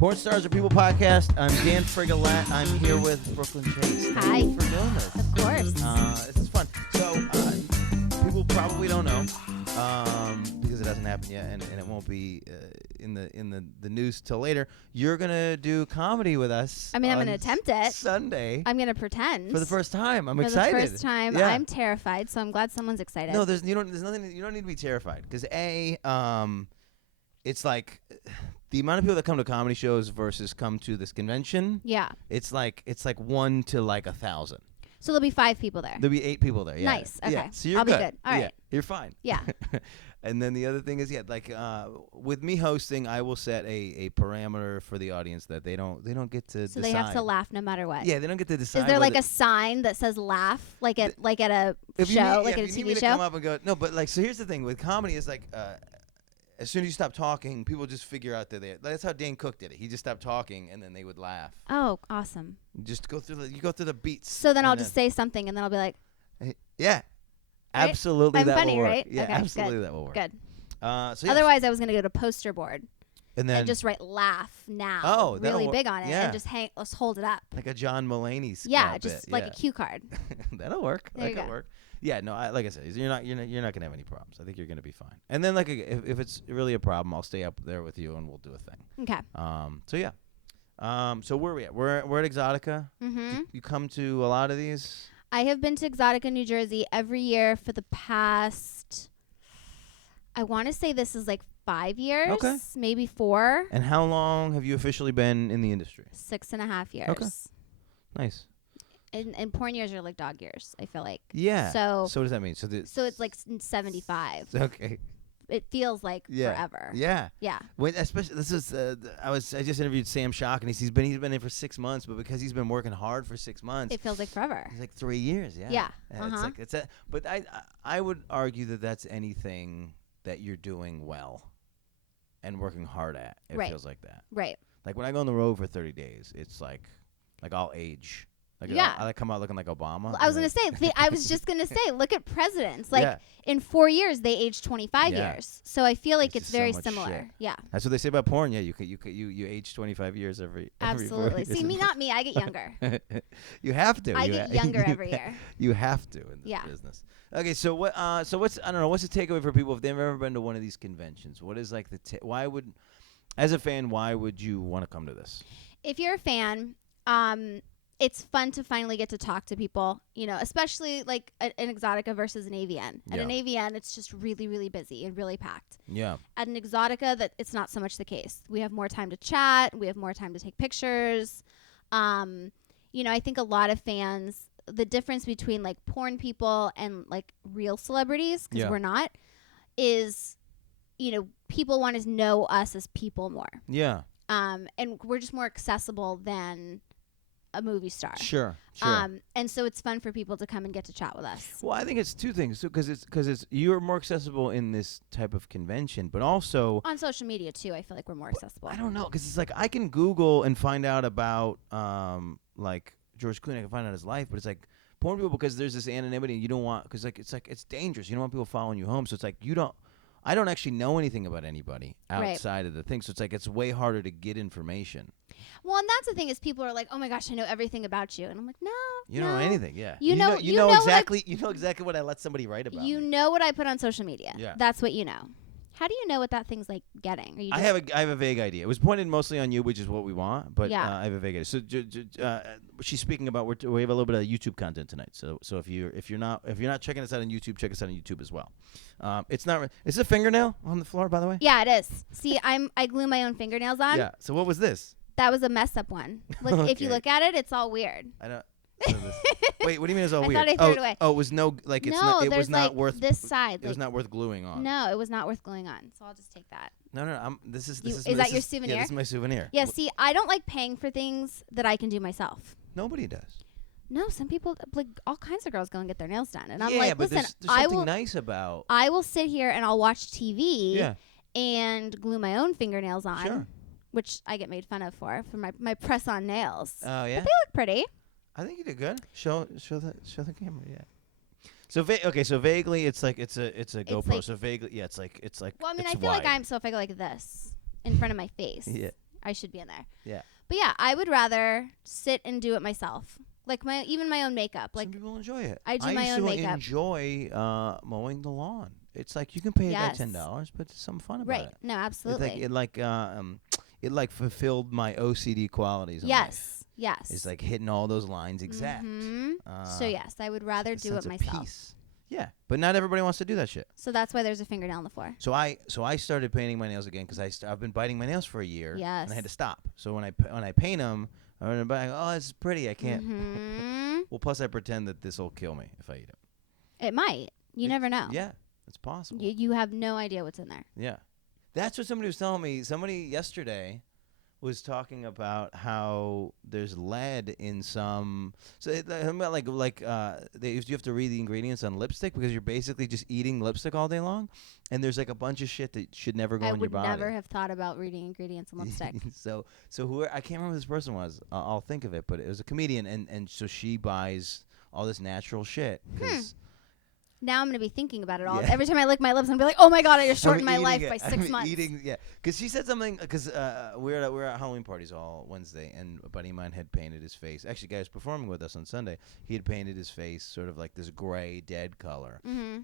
Porn Stars Are People podcast. I'm Dan Frigolette. I'm here with BrooklynChase. Hi. Thank you for doing this. Of course. This is fun. So, people probably don't know because it hasn't happened yet, and it won't be in the news till later. You're gonna do comedy with us. I mean, I'm gonna attempt it. Sunday. I'm gonna pretend For the first time. I'm for excited. For the first time. Yeah. I'm terrified, so I'm glad someone's excited. No, there's nothing. You don't need to be terrified because it's like the amount of people that come to comedy shows versus come to this convention. Yeah. It's like 1 to like 1,000. So there'll be 5 people there. There'll be 8 people there. Yeah. Nice. Okay. Yeah. So you're I'll good. be good. All Yeah. right. You're fine. Yeah. And then the other thing is, with me hosting, I will set a parameter for the audience that they don't get to So decide. they have to laugh no matter what. Yeah, they don't get to decide. Is there like a sign that says laugh, like at a show, like at a if you need TV me to show? come up and go, no, but like, so here's the thing with comedy is like, as soon as you stop talking, people just figure out that that's how Dan Cook did it. He just stopped talking, and then they would laugh. Oh, awesome. Just go through the beats. So then I'll just say something, and then I'll be like, yeah, right? absolutely. I'm that funny, will work. right? Yeah, Okay, absolutely good. that will work. Good. So yes. Otherwise, I was gonna go to poster board and then just write "laugh now" Oh, that'll really work. big on it, Yeah. and just let's hold it up. like a John Mulaney. Yeah, bit. just like a cue card. That'll work. There That you could go. work. Yeah, no, like I said, you're not gonna have any problems. I think you're gonna be fine. And then if it's really a problem, I'll stay up there with you and we'll do a thing. Okay. So yeah. So where are we at? We're at Exxxotica. Mm-hmm. You come to a lot of these? I have been to Exxxotica, New Jersey every year for the past, I want to say this is like 5 years, Okay. maybe 4. And how long have you officially been in the industry? 6.5 years. Okay. Nice. And porn years are like dog years, I feel like. Yeah. So what does that mean? So it's like 75. okay. It feels like Yeah. forever. Yeah. Yeah. When, especially this is I just interviewed Sam Shock, and he's been in for 6 months, but because he's been working hard for 6 months, It feels like forever. it's like 3 years. Yeah. Yeah. It's like but I would argue that that's anything that you're doing well and working hard at. It Right. feels like that. Right. Like when I go on the road for 30 days, it's like I'll age. Like Yeah. I come out looking like Obama. I was going to say, I was just going to say, look at presidents. Like Yeah. in 4 years, they aged 25 Yeah. years. So I feel like It's it's just so very much similar. shit. Yeah. That's what they say about porn. Yeah, you age 25 years every 4 Absolutely. years. See, not me. I get younger. You have to. I get younger every year. You have to in this Yeah. business. Okay, so what? So what's I don't know. What's the takeaway for people if they've ever been to one of these conventions? What is like why would, as a fan, why would you want to come to this? If you're a fan, it's fun to finally get to talk to people, especially like an Exxxotica versus an AVN. At Yeah. an AVN, it's just really, really busy and really packed. Yeah. At an Exxxotica, that it's not so much the case. We have more time to chat. We have more time to take pictures. I think a lot of fans, the difference between like porn people and like real celebrities, because Yeah. we're not, is, people want to know us as people more. Yeah. And we're just more accessible than a movie star. Sure. And so it's fun for people to come and get to chat with us. Well, I think it's two things. Because you're more accessible in this type of convention, but also On social media too, I feel like we're more accessible. I don't know, because it's like I can Google and find out about like George Clooney. I can find out his life, but it's like porn people, because there's this anonymity and you don't want, because it's dangerous. You don't want people following you home, so it's like I don't actually know anything about anybody outside of the thing, so it's way harder to get information. Well, and that's the thing is people are like, "Oh my gosh, I know everything about you," and I'm like, "No, You don't know anything, yeah. You know exactly. You know exactly what I let somebody write about. You me. know what I put on social media. Yeah. That's what you know. How do you know what that thing's like getting? Are you I have a vague idea. It was pointed mostly on you, which is what we want, but Yeah. I have a vague idea. So she's speaking about we have a little bit of YouTube content tonight. So if you're not checking us out on YouTube, check us out on YouTube as well. It's not. Is it a fingernail on the floor, by the way? Yeah, it is. See, I glue my own fingernails on. Yeah. So what was this? That was a mess up one. Look, if you Okay. look at it, it's all weird. I don't. Wait, what do you mean it's all I weird? thought I threw it away. Oh, it was no like it's no, not. It there's was not like worth. this side. It was not worth gluing on. No, it was not worth gluing on. So I'll just take that. No. This is. Is this that your souvenir? Yeah, this is my souvenir. Yeah. See, I don't like paying for things that I can do myself. Nobody does. No, some people, like all kinds of girls, go and get their nails done, and I'm yeah, like, but listen, there's something nice about. I will sit here and I'll watch TV. Yeah. And glue my own fingernails on. Sure. Which I get made fun of for my press-on nails. Oh yeah. But they look pretty. I think you did good. Show the camera. Yeah. So vaguely, it's like it's a GoPro. like- so vaguely, yeah, it's like. Well, I mean, it's I feel like wide. if I go like this in front of my face. Yeah. I should be in there. Yeah. But yeah, I would rather sit and do it myself. Like even my own makeup. Like some people enjoy it. I do my own makeup. I enjoy mowing the lawn. It's like you can pay a guy $10, but there's some fun about it. Right. No, absolutely. It fulfilled my OCD qualities. Yes. Yes. It's like hitting all those lines exact. So yes, I would rather do it myself. Peace. Yeah, but not everybody wants to do that shit. So that's why there's a fingernail on the floor. So I started painting my nails again because I've been biting my nails for a year. Yes. And I had to stop. So when I paint them, I'm like, oh, this is pretty. I can't. Well, plus I pretend that this will kill me if I eat it. It might. You never know. Yeah, it's possible. You have no idea what's in there. Yeah, that's what somebody was telling me. Somebody yesterday was talking about how there's lead in some. So you have to read the ingredients on lipstick because you're basically just eating lipstick all day long, and there's like a bunch of shit that should never go in your body. I would never have thought about reading ingredients on lipstick. so who I can't remember who this person was. I'll think of it, but it was a comedian, and so she buys all this natural shit. Now I'm going to be thinking about it all. Yeah. Every time I lick my lips, I'm going to be like, oh, my God, I just shortened my life by 6 months. Because she said something, because we were at Halloween parties all Wednesday, and a buddy of mine had painted his face. Actually, a guy was performing with us on Sunday. He had painted his face sort of like this gray, dead color. Mm-hmm.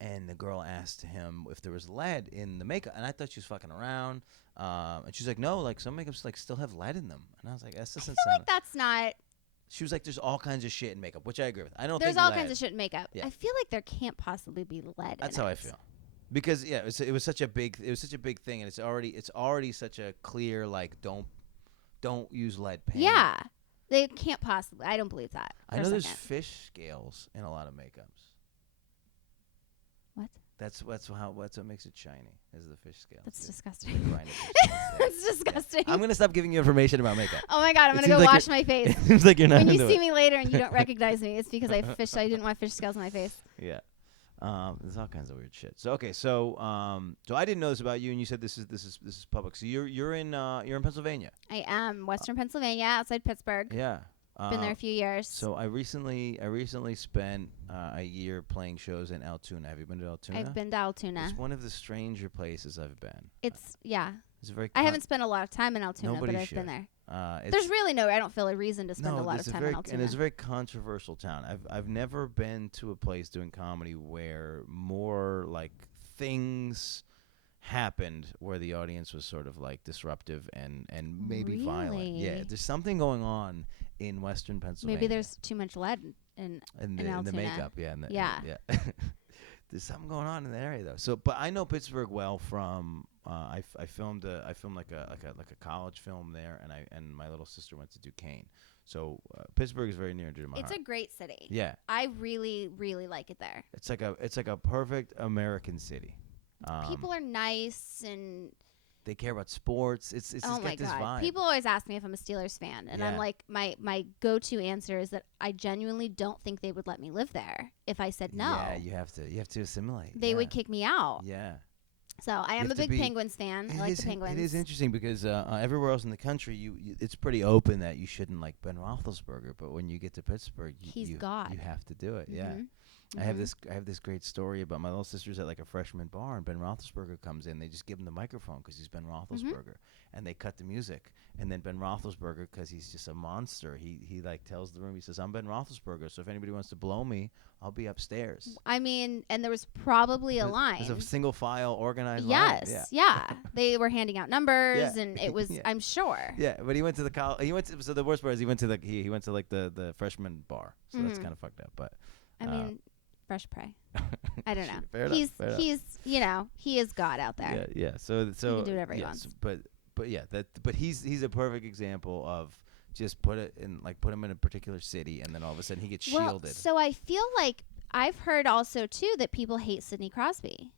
And the girl asked him if there was lead in the makeup, and I thought she was fucking around. And she's like, no, like some makeups like still have lead in them. And I was like, that doesn't sound. Like that's not. She was like, there's all kinds of shit in makeup, which I agree with. I don't There's think all lead. kinds of shit in makeup. Yeah. I feel like there can't possibly be lead That's in how it. I feel. Because it was such a big thing, and it's already such a clear like don't use lead paint. Yeah. They can't possibly. I don't believe that. I know there's fish scales in a lot of makeups. What? That's what makes it shiny is the fish scale. That's disgusting. That's disgusting. I'm gonna stop giving you information about makeup. Oh my God, I'm gonna go wash my face. It seems like you're not. When you see me later and you don't recognize me, it's because I didn't want fish scales on my face. Yeah. There's all kinds of weird shit. So okay, so I didn't know this about you, and you said this is public. So you're in Pennsylvania. I am Western Pennsylvania, outside Pittsburgh. Yeah. Been there a few years. So I recently spent a year playing shows in Altoona. Have you been to Altoona? I've been to Altoona. It's one of the stranger places I've been. It's very. I haven't spent a lot of time in Altoona, but I've been there. There's really I don't feel a reason to spend a lot of time in Altoona. And it's a very controversial town. I've never been to a place doing comedy where more like things happened where the audience was sort of like disruptive and maybe violent. Yeah, there's something going on in Western Pennsylvania. Maybe there's too much lead in the makeup. Yeah. There's something going on in that area though. So, but I know Pittsburgh well from I filmed like a college film there, and my little sister went to Duquesne. So Pittsburgh is very near and dear to my heart. It's a great city. Yeah, I really really like it there. It's like a perfect American city. People are nice and they care about sports. It's oh just my got this God. vibe. People always ask me if I'm a Steelers fan, and I'm like, my go-to answer is that I genuinely don't think they would let me live there if I said no. Yeah, you have to assimilate. They would kick me out. Yeah. So I am a big Penguins fan. I like the Penguins. It is interesting because everywhere else in the country, it's pretty open that you shouldn't like Ben Roethlisberger, but when you get to Pittsburgh, he's God. You have to do it. Mm-hmm. Yeah. I have this great story about my little sister's at like a freshman bar, and Ben Roethlisberger comes in. They just give him the microphone because he's Ben Roethlisberger, and they cut the music. And then Ben Roethlisberger, because he's just a monster, he like tells the room, he says, "I'm Ben Roethlisberger, so if anybody wants to blow me, I'll be upstairs." I mean, and there was probably a line. There's a single file organized line. Yes, yeah. They were handing out numbers, and it was, I'm sure. Yeah, but he went to the college. So the worst part is he went to like the freshman bar. So that's kind of fucked up. But I mean. Fresh prey. I don't know. Fair enough. He's he is God out there. Yeah. So he can do whatever he wants. But he's a perfect example of just put him in a particular city, and then all of a sudden he gets shielded. So I feel like I've heard also too that people hate Sidney Crosby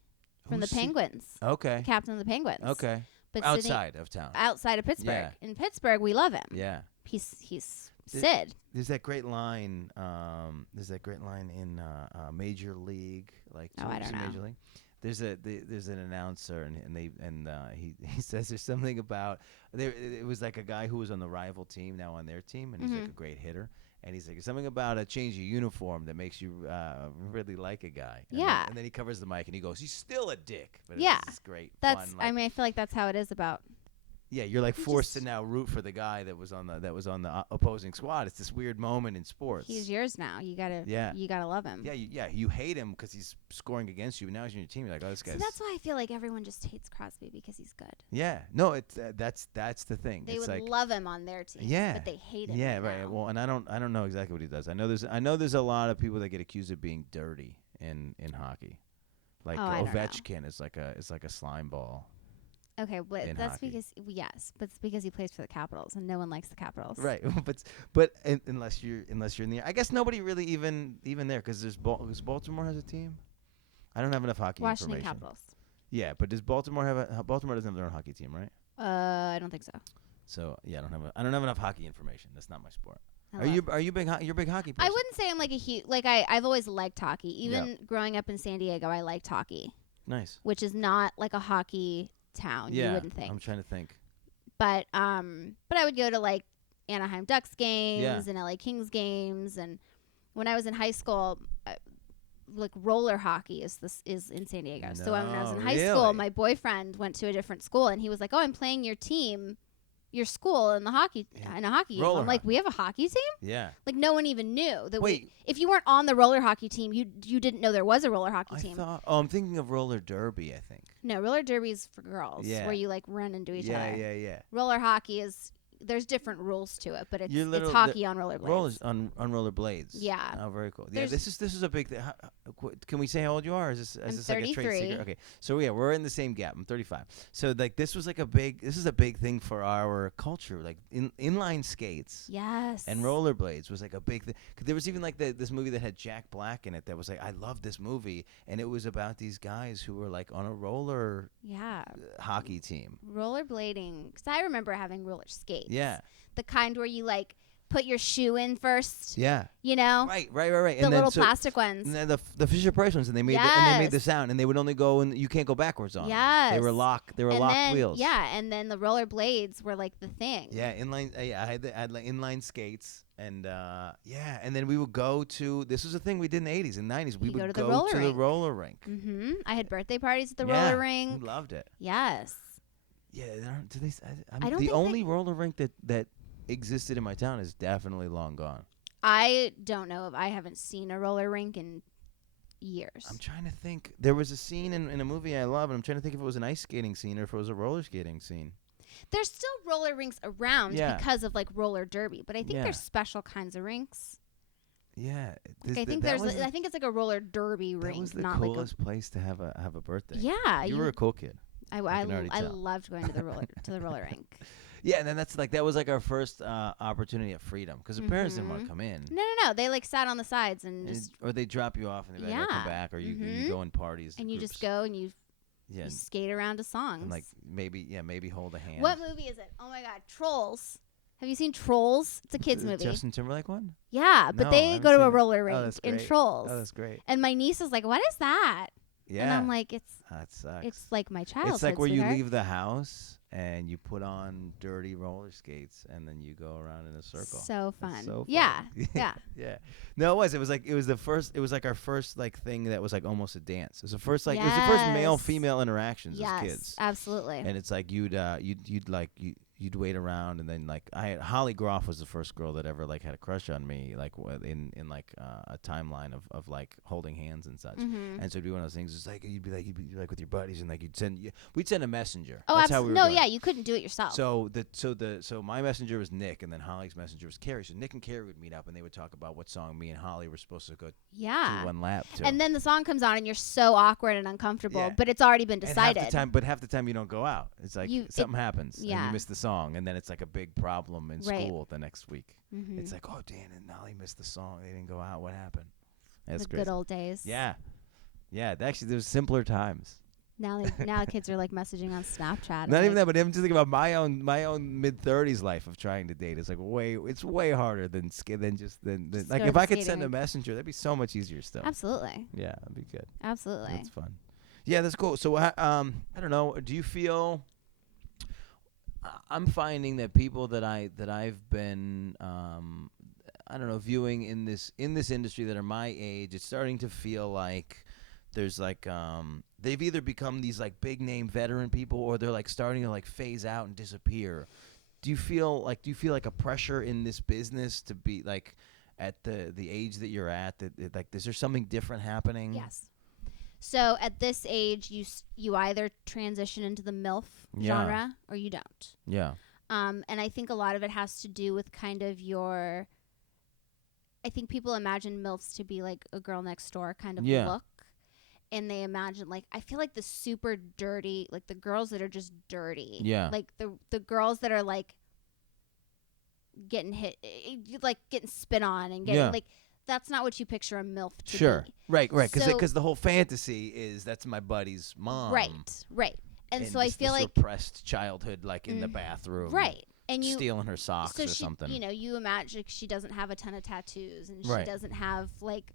from the Penguins. Okay. The captain of the Penguins. Okay. But outside of town. Outside of Pittsburgh. Yeah. In Pittsburgh, we love him. Yeah. He's Sid. There's that great line. In Major League, like I don't know. Major League. There's an announcer and he says there's something about there. It was like a guy who was on the rival team now on their team, and he's like a great hitter. And he's like, there's something about a change of uniform that makes you really like a guy. And then he covers the mic and he goes, he's still a dick. But it's great. I feel like that's how it is about Yeah, you're like forced to now root for the guy that was on the opposing squad. It's this weird moment in sports. He's yours now. You gotta love him. Yeah, you hate him because he's scoring against you. But now he's on your team. You're like, oh, this guy's. So that's why I feel like everyone just hates Crosby because he's good. Yeah, no, it's that's the thing. They it's would like, love him on their team. Yeah, but they hate him. Yeah, right. right. Well, and I don't know exactly what he does. I know there's a lot of people that get accused of being dirty in hockey. Like Ovechkin is like a slime ball. Okay, but that's hockey. but it's because he plays for the Capitals, and no one likes the Capitals. Right, but unless you're in the, I guess nobody really even there because does Baltimore has a team. I don't have enough hockey Washington information. Capitals. Yeah, but does Baltimore Baltimore doesn't have their own hockey team, right? I don't think so. So yeah, I don't have enough hockey information. That's not my sport. Are you big? You're a big hockey person. I wouldn't say I'm like a huge I've always liked hockey. Even growing up in San Diego, I liked hockey. Nice. Which is not like a hockey town. Yeah, you wouldn't think. I'm trying to think. But I would go to like Anaheim Ducks games and LA Kings games, and when I was in high school, like roller hockey is in San Diego. So when I was in high school, my boyfriend went to a different school, and he was like, "Oh, I'm playing your team." Your school in a hockey game. I'm like, we have a hockey team? Yeah. Like no one even knew that. Wait, if you weren't on the roller hockey team, you didn't know there was a roller hockey team. I'm thinking of roller derby. I think. No, roller derby is for girls, where you like run into each other. Yeah. Roller hockey there's different rules to it, but it's hockey on rollerblades. Rollers on rollerblades. Yeah. Oh, very cool. Yeah, this is a big thing. Can we say how old you are? Or is this I'm like a trade 33. secret? Okay, so yeah, we're in the same gap. I'm 35. So like this is a big thing for our culture. Like inline skates. Yes. And rollerblades was like a big thing. 'Cause there was even like this movie that had Jack Black in it that was like, I love this movie, and it was about these guys who were like on a roller hockey team. Rollerblading, because I remember having roller skates. Yeah. The kind where you like put your shoe in first. Yeah. You know? Right. The and little plastic ones. And the Fisher Price ones, and they made the sound, and they would only go, and you can't go backwards on them. Yes. They were locked wheels. Yeah, and then the roller blades were like the thing. Yeah, inline. I had like inline skates, and and then we would go to. This was a thing we did in the 80s and 90s. We would go to the roller rink. Mm-hmm. I had birthday parties at the roller rink. We loved it. Yes. Yeah, the only roller rink that existed in my town is definitely long gone. I don't know if I haven't seen a roller rink in years. I'm trying to think. There was a scene in a movie I love, and I'm trying to think if it was an ice skating scene or if it was a roller skating scene. There's still roller rinks around because of like roller derby, but I think there's special kinds of rinks. Yeah, I think it's like a roller derby rink. That was the not coolest place to have a birthday. Yeah, you were a cool kid. I loved going to the roller rink. Yeah, and then that was like our first opportunity of freedom because the parents didn't want to come in. No, they like sat on the sides or they drop you off and they come back, or you go in parties and you just go and you skate around to songs and like maybe hold a hand. What movie is it? Oh my God, Trolls. Have you seen Trolls? It's a kids movie. Justin Timberlake one? Yeah, but they go to a roller rink in Trolls. Oh, that's great. And my niece is like, "What is that?" Yeah. And I'm like, that sucks. It's like my childhood. It's like where you leave the house and you put on dirty roller skates and then you go around in a circle. So fun. So fun. Yeah. Yeah. Yeah. No, it was like our first like thing that was like almost a dance. It was the first it was the first male female interactions as kids. Absolutely. And it's like you'd wait around, and then like Holly Groff was the first girl that ever like had a crush on me, like in like a timeline of like holding hands and such. Mm-hmm. And so it'd be one of those things. It's like you'd be like with your buddies, and like we'd send a messenger. Oh, that's how we were doing. Yeah, you couldn't do it yourself. So my messenger was Nick, and then Holly's messenger was Carrie. So Nick and Carrie would meet up, and they would talk about what song me and Holly were supposed to go do one lap to. And then the song comes on, and you're so awkward and uncomfortable, but it's already been decided. Half the time you don't go out. It's like something happens, and you miss the song, and then it's like a big problem in school the next week. Mm-hmm. It's like, oh, Dan and Holly missed the song. They didn't go out. What happened? That's the good old days. Yeah. Actually, there was simpler times. Now kids are like messaging on Snapchat. Not even that, but even to think about my own mid-30s life of trying to date. It's like it's way harder than like if I could send a messenger, that'd be so much easier still. Absolutely. Yeah, that'd be good. Absolutely. That's fun. Yeah, that's cool. So I don't know. Do you feel? I'm finding that people that I've been I don't know, viewing in this industry that are my age, it's starting to feel like there's like they've either become these like big name veteran people, or they're like starting to like phase out and disappear. Do you feel like a pressure in this business to be like at the age that you're at, that like is there something different happening? Yes. So at this age, you either transition into the MILF genre or you don't. Yeah. And I think a lot of it has to do with kind of I think people imagine MILFs to be like a girl next door kind of look. And they imagine, like, I feel like the super dirty, like the girls that are just dirty. Yeah. Like the girls that are like getting hit, like getting spit on and getting like, that's not what you picture a MILF to be. Right. Because the whole fantasy is that's my buddy's mom. Right. And so I feel like repressed childhood, like in the bathroom. Right. And you stealing her socks so or she, something. You know, you imagine she doesn't have a ton of tattoos and she doesn't have like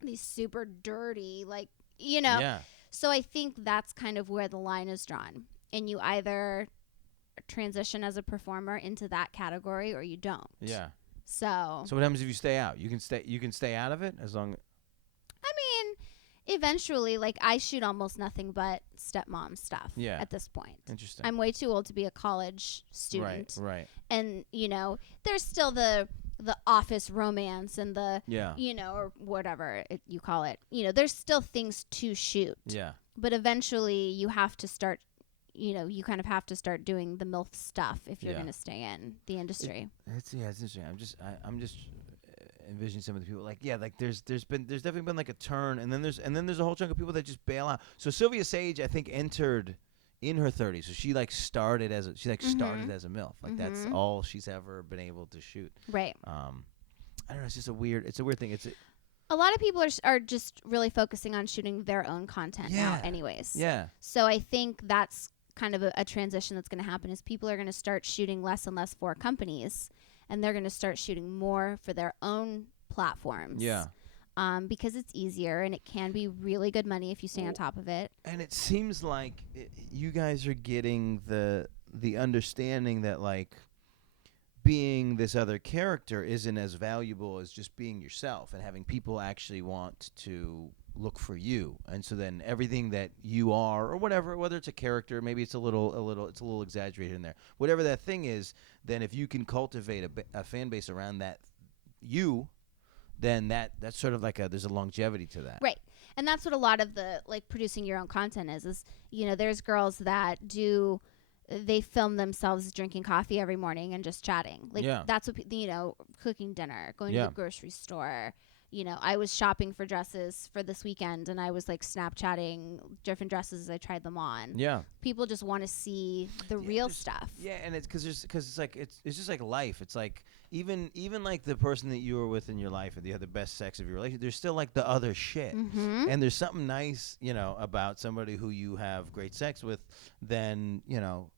these super dirty, like, you know. Yeah. So I think that's kind of where the line is drawn. And you either transition as a performer into that category or you don't. Yeah. So what happens if you stay out? You can stay out of it as long. I mean, eventually, like, I shoot almost nothing but stepmom stuff at this point. Interesting. I'm way too old to be a college student. Right. And, you know, there's still the office romance and the, yeah, you know, or whatever you call it. You know, there's still things to shoot. Yeah. But eventually you have to start, you know, you kind of have to start doing the MILF stuff if you're going to stay in the industry. It's interesting. I'm just envisioning some of the people like there's definitely been like a turn, and then there's a whole chunk of people that just bail out. So Sylvia Sage, I think, entered in her 30s, so she started as a MILF. Like that's all she's ever been able to shoot. Right. I don't know. It's just a weird thing. A lot of people are just really focusing on shooting their own content now, anyways. Yeah. So I think that's kind of a transition that's going to happen, is people are going to start shooting less and less for companies, and they're going to start shooting more for their own platforms. Yeah. Because it's easier and it can be really good money if you stay on top of it. And it seems like you guys are getting the understanding that like being this other character isn't as valuable as just being yourself and having people actually want to look for you. And so then everything that you are, or whatever, whether it's a character, maybe it's a little exaggerated in there, whatever that thing is, then if you can cultivate a fan base around that then that's sort of like there's a longevity to that. Right. And that's what a lot of the, like, producing your own content is, you know, there's girls that they film themselves drinking coffee every morning and just chatting. Like, that's what, you know, cooking dinner, going to the grocery store. You know, I was shopping for dresses for this weekend, and I was, like, Snapchatting different dresses as I tried them on. Yeah. People just want to see the real stuff. Yeah, and it's because it's like it's just like life. It's like even like the person that you were with in your life, or you had the best sex of your relationship, there's still like the other shit. Mm-hmm. And there's something nice, you know, about somebody who you have great sex with than, you know,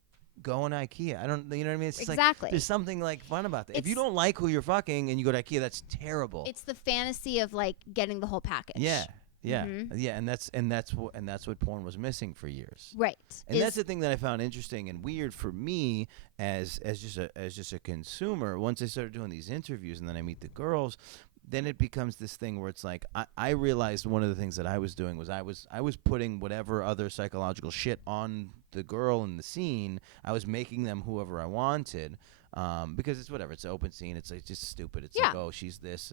going to IKEA. You know what I mean? It's exactly. Like, there's something like fun about that. If you don't like who you're fucking and you go to IKEA, that's terrible. It's the fantasy of like getting the whole package. Yeah. And that's what porn was missing for years. Right. And that's the thing that I found interesting and weird for me as just a consumer. Once I started doing these interviews and then I meet the girls, then it becomes this thing where it's like I realized one of the things that I was doing was I was putting whatever other psychological shit on the girl in the scene. I was making them whoever I wanted, because it's whatever. It's an open scene. It's like just stupid. It's like, oh, she's this,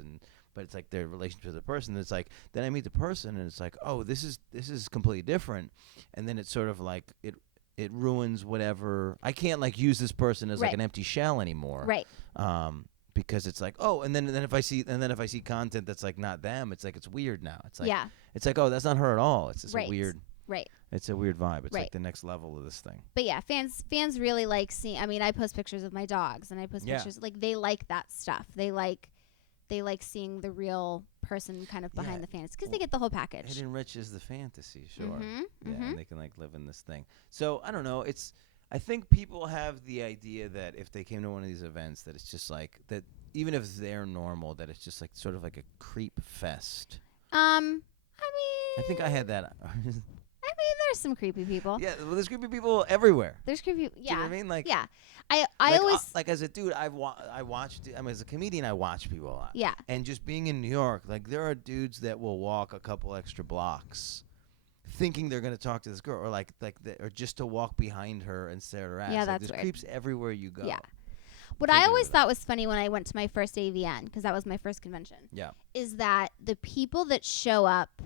but it's like their relationship with the person. It's like then I meet the person and it's like, oh, this is completely different, and then it's sort of like it ruins whatever. I can't like use this person as like an empty shell anymore. Right. Because it's like, oh, and then if I see content that's like not them, it's like it's weird now. It's like it's like, oh, that's not her at all. It's just a weird It's a weird vibe. It's like the next level of this thing. But yeah, fans really like seeing. I mean, I post pictures of my dogs, and I post pictures like they like that stuff. They like seeing the real person kind of behind the fantasy because they get the whole package. It enriches the fantasy, sure. And they can like live in this thing. So I don't know. I think people have the idea that if they came to one of these events, that it's just like that. Even if they're normal, that it's just like sort of like a creep fest. I mean, I think I had that. I mean, there's some creepy people. Yeah, well, there's creepy people everywhere. There's creepy. Yeah. Do you know what I mean? Like, yeah. I always like as a dude, I watched. I mean, as a comedian, I watch people a lot. Yeah. And just being in New York, like there are dudes that will walk a couple extra blocks, thinking they're gonna talk to this girl, or or just to walk behind her and stare at her ass. Yeah, Like, that's there's weird. creeps everywhere you go. Yeah. What Can't I get always over that. thought was funny when I went to my first AVN, because that was my first convention, Yeah. is that the people that show up,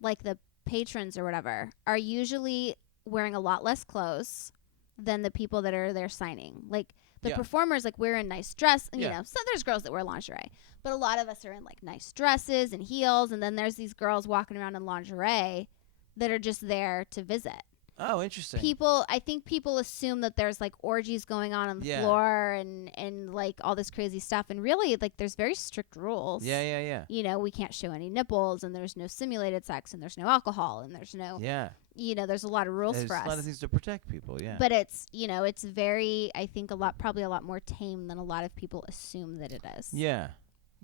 like the patrons or whatever, are usually wearing a lot less clothes than the people that are there signing. Like the Yeah. performers, like we're in nice dress, and, you Yeah. know, so there's girls that wear lingerie, but a lot of us are in like nice dresses and heels, and then there's these girls walking around in lingerie that are just there to visit. Oh, interesting. I think people assume that there's like orgies going on the Yeah. floor and like all this crazy stuff, and really like there's very strict rules. Yeah. You know, we can't show any nipples, and there's no simulated sex, and there's no alcohol, and there's no, Yeah. you know, there's a lot of rules There's for a lot of us. things to protect people. Yeah. But it's, you know, it's very, I think probably a lot more tame than a lot of people assume that it is. Yeah.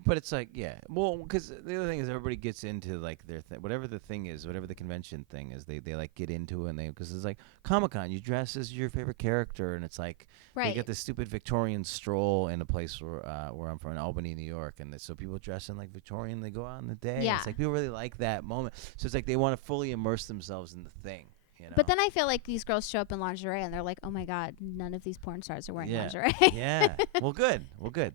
But it's like, yeah. Well, because the other thing is everybody gets into like their whatever the thing is, whatever the convention thing is, they like get into it, and because it's like Comic-Con, you dress as your favorite character, and it's like they Right. get this stupid Victorian stroll in a place where I'm from, in Albany, New York, and so people dress in like Victorian, they go out in the day. and Yeah. It's like people really like that moment. So it's like they want to fully immerse themselves in the thing. You know? But then I feel like these girls show up in lingerie and they're like, oh my God, none of these porn stars are wearing Yeah. lingerie. Yeah. Well, good.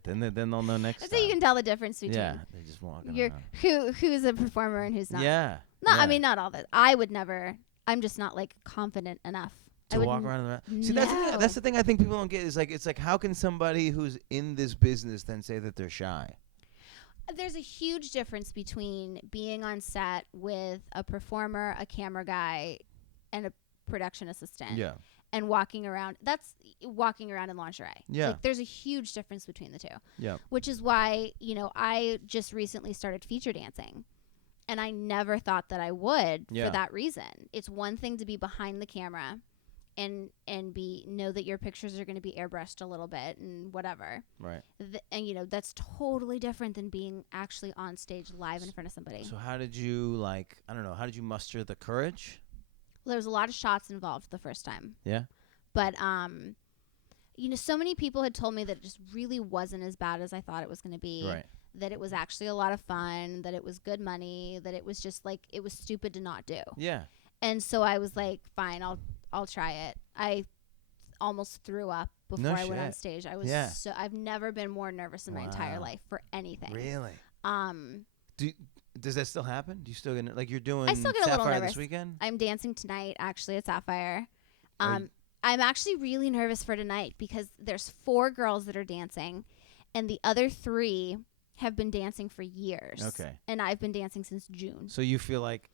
Then they'll know next That's time. how you can tell the difference between Yeah. They're just walking you're around. who's a performer and who's not. Yeah. No, yeah. I mean, not all that. I would never. I'm just not like confident enough. I To would walk n- around. See, that's the thing I think people don't get is like it's like how can somebody who's in this business then say that they're shy? There's a huge difference between being on set with a performer, a camera guy, and a production assistant. Yeah. And walking around. That's walking around in lingerie. Yeah. Like, there's a huge difference between the two. Yeah. Which is why, you know, I just recently started feature dancing. And I never thought that I would Yeah. for that reason. It's one thing to be behind the camera and know that your pictures are going to be airbrushed a little bit and whatever. Right. And, you know, that's totally different than being actually on stage live in front of somebody. So how did you how did you muster the courage? Well, there was a lot of shots involved the first time. Yeah. But, you know, so many people had told me that it just really wasn't as bad as I thought it was going to be. Right. That it was actually a lot of fun, that it was good money, that it was just like, it was stupid to not do. Yeah. And so I was like, fine, I'll try it. I almost threw up before I went on shit. stage. I was Yeah. I've never been more nervous in my entire Wow. life for anything. Really? Um, Does that still happen? Do you still get like you're doing I still get a little Sapphire nervous. this weekend? I'm dancing tonight, actually, at Sapphire. Are you- I'm actually really nervous for tonight because there's 4 girls that are dancing, and the other 3 have been dancing for years. Okay. And I've been dancing since June. So you feel like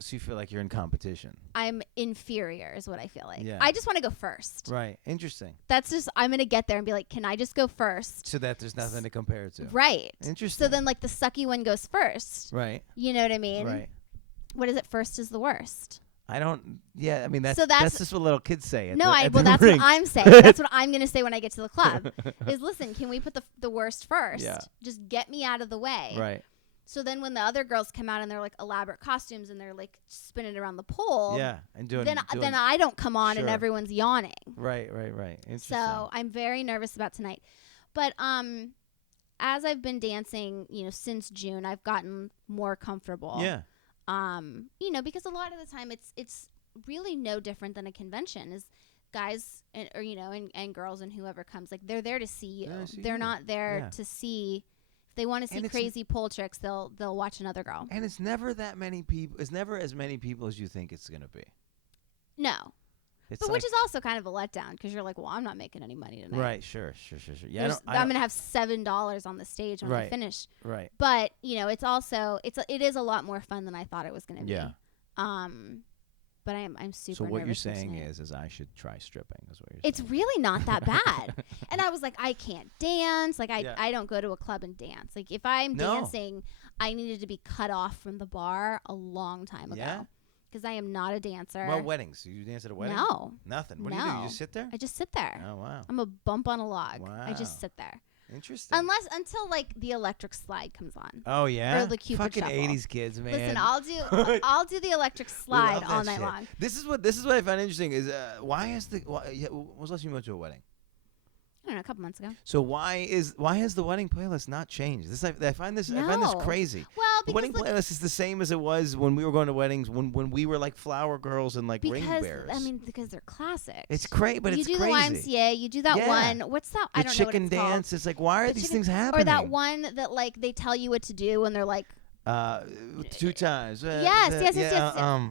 you're in competition. I'm inferior is what I feel like. Yeah. I just want to go first. Right. Interesting. That's just, I'm going to get there and be like, can I just go first? So that there's nothing to compare it to. Right. Interesting. So then like the sucky one goes first. Right. You know what I mean? Right. What is it? First is the worst. I don't. Yeah. I mean that's So that's- that's just what little kids say. At No, the, at well, the that's ring. what I'm saying. That's what I'm going to say when I get to the club is, listen, can we put the worst first? Yeah. Just get me out of the way. Right. So then when the other girls come out in their like elaborate costumes and they're like spinning around the pole, Yeah. And doing. then I don't come on and Sure. everyone's yawning. Right. Interesting. So I'm very nervous about tonight. But as I've been dancing, you know, since June, I've gotten more comfortable. Yeah. You know, because a lot of the time it's really no different than a convention. Is guys and girls and whoever comes, like they're there to see you. They're there to see They're you. not there Yeah. to see. If they want to see And it's crazy pole tricks, they'll watch another girl. And it's never that many people. It's never as many people as you think it's gonna be. No, It's but like, which is also kind of a letdown because you're like, well, I'm not making any money tonight. right. Sure. Yeah. I'm gonna have $7 on the stage when I Right. finish. Right. But you know, it is a lot more fun than I thought it was gonna Yeah. be. But I'm super. So what you're nervous for saying tonight. is I should try stripping. Is what you're It's saying. really not that bad. And I was like, I can't dance. Like Yeah. I don't go to a club and dance. Like if I'm No. dancing, I needed to be cut off from the bar a long time ago. Yeah? Because I am not a dancer. Well, weddings. You dance at a wedding? No, Nothing. What do you do? You No. just sit there? I just sit there. Oh wow. I'm a bump on a log. I Wow. just sit there. Interesting. Until like the electric slide comes on. Oh yeah. Or the Cupid Fucking shuffle. 80s kids, man. Listen, I'll do the electric We slide love all that night shit. long. This is what I found interesting is why is the when's the last time you went to a wedding? I don't know, a couple months ago. So why has the wedding playlist not changed? I find this crazy. Well, The wedding playlist is the same as it was when we were going to weddings when we were like flower girls and like ring bears. Because they're classics. It's great, but it's crazy. You do the YMCA, you do that one. What's that? I don't know what it's called. The chicken dance. It's like, why are these things happening? Or that one that like they tell you what to do and they're like 2 times. Yes.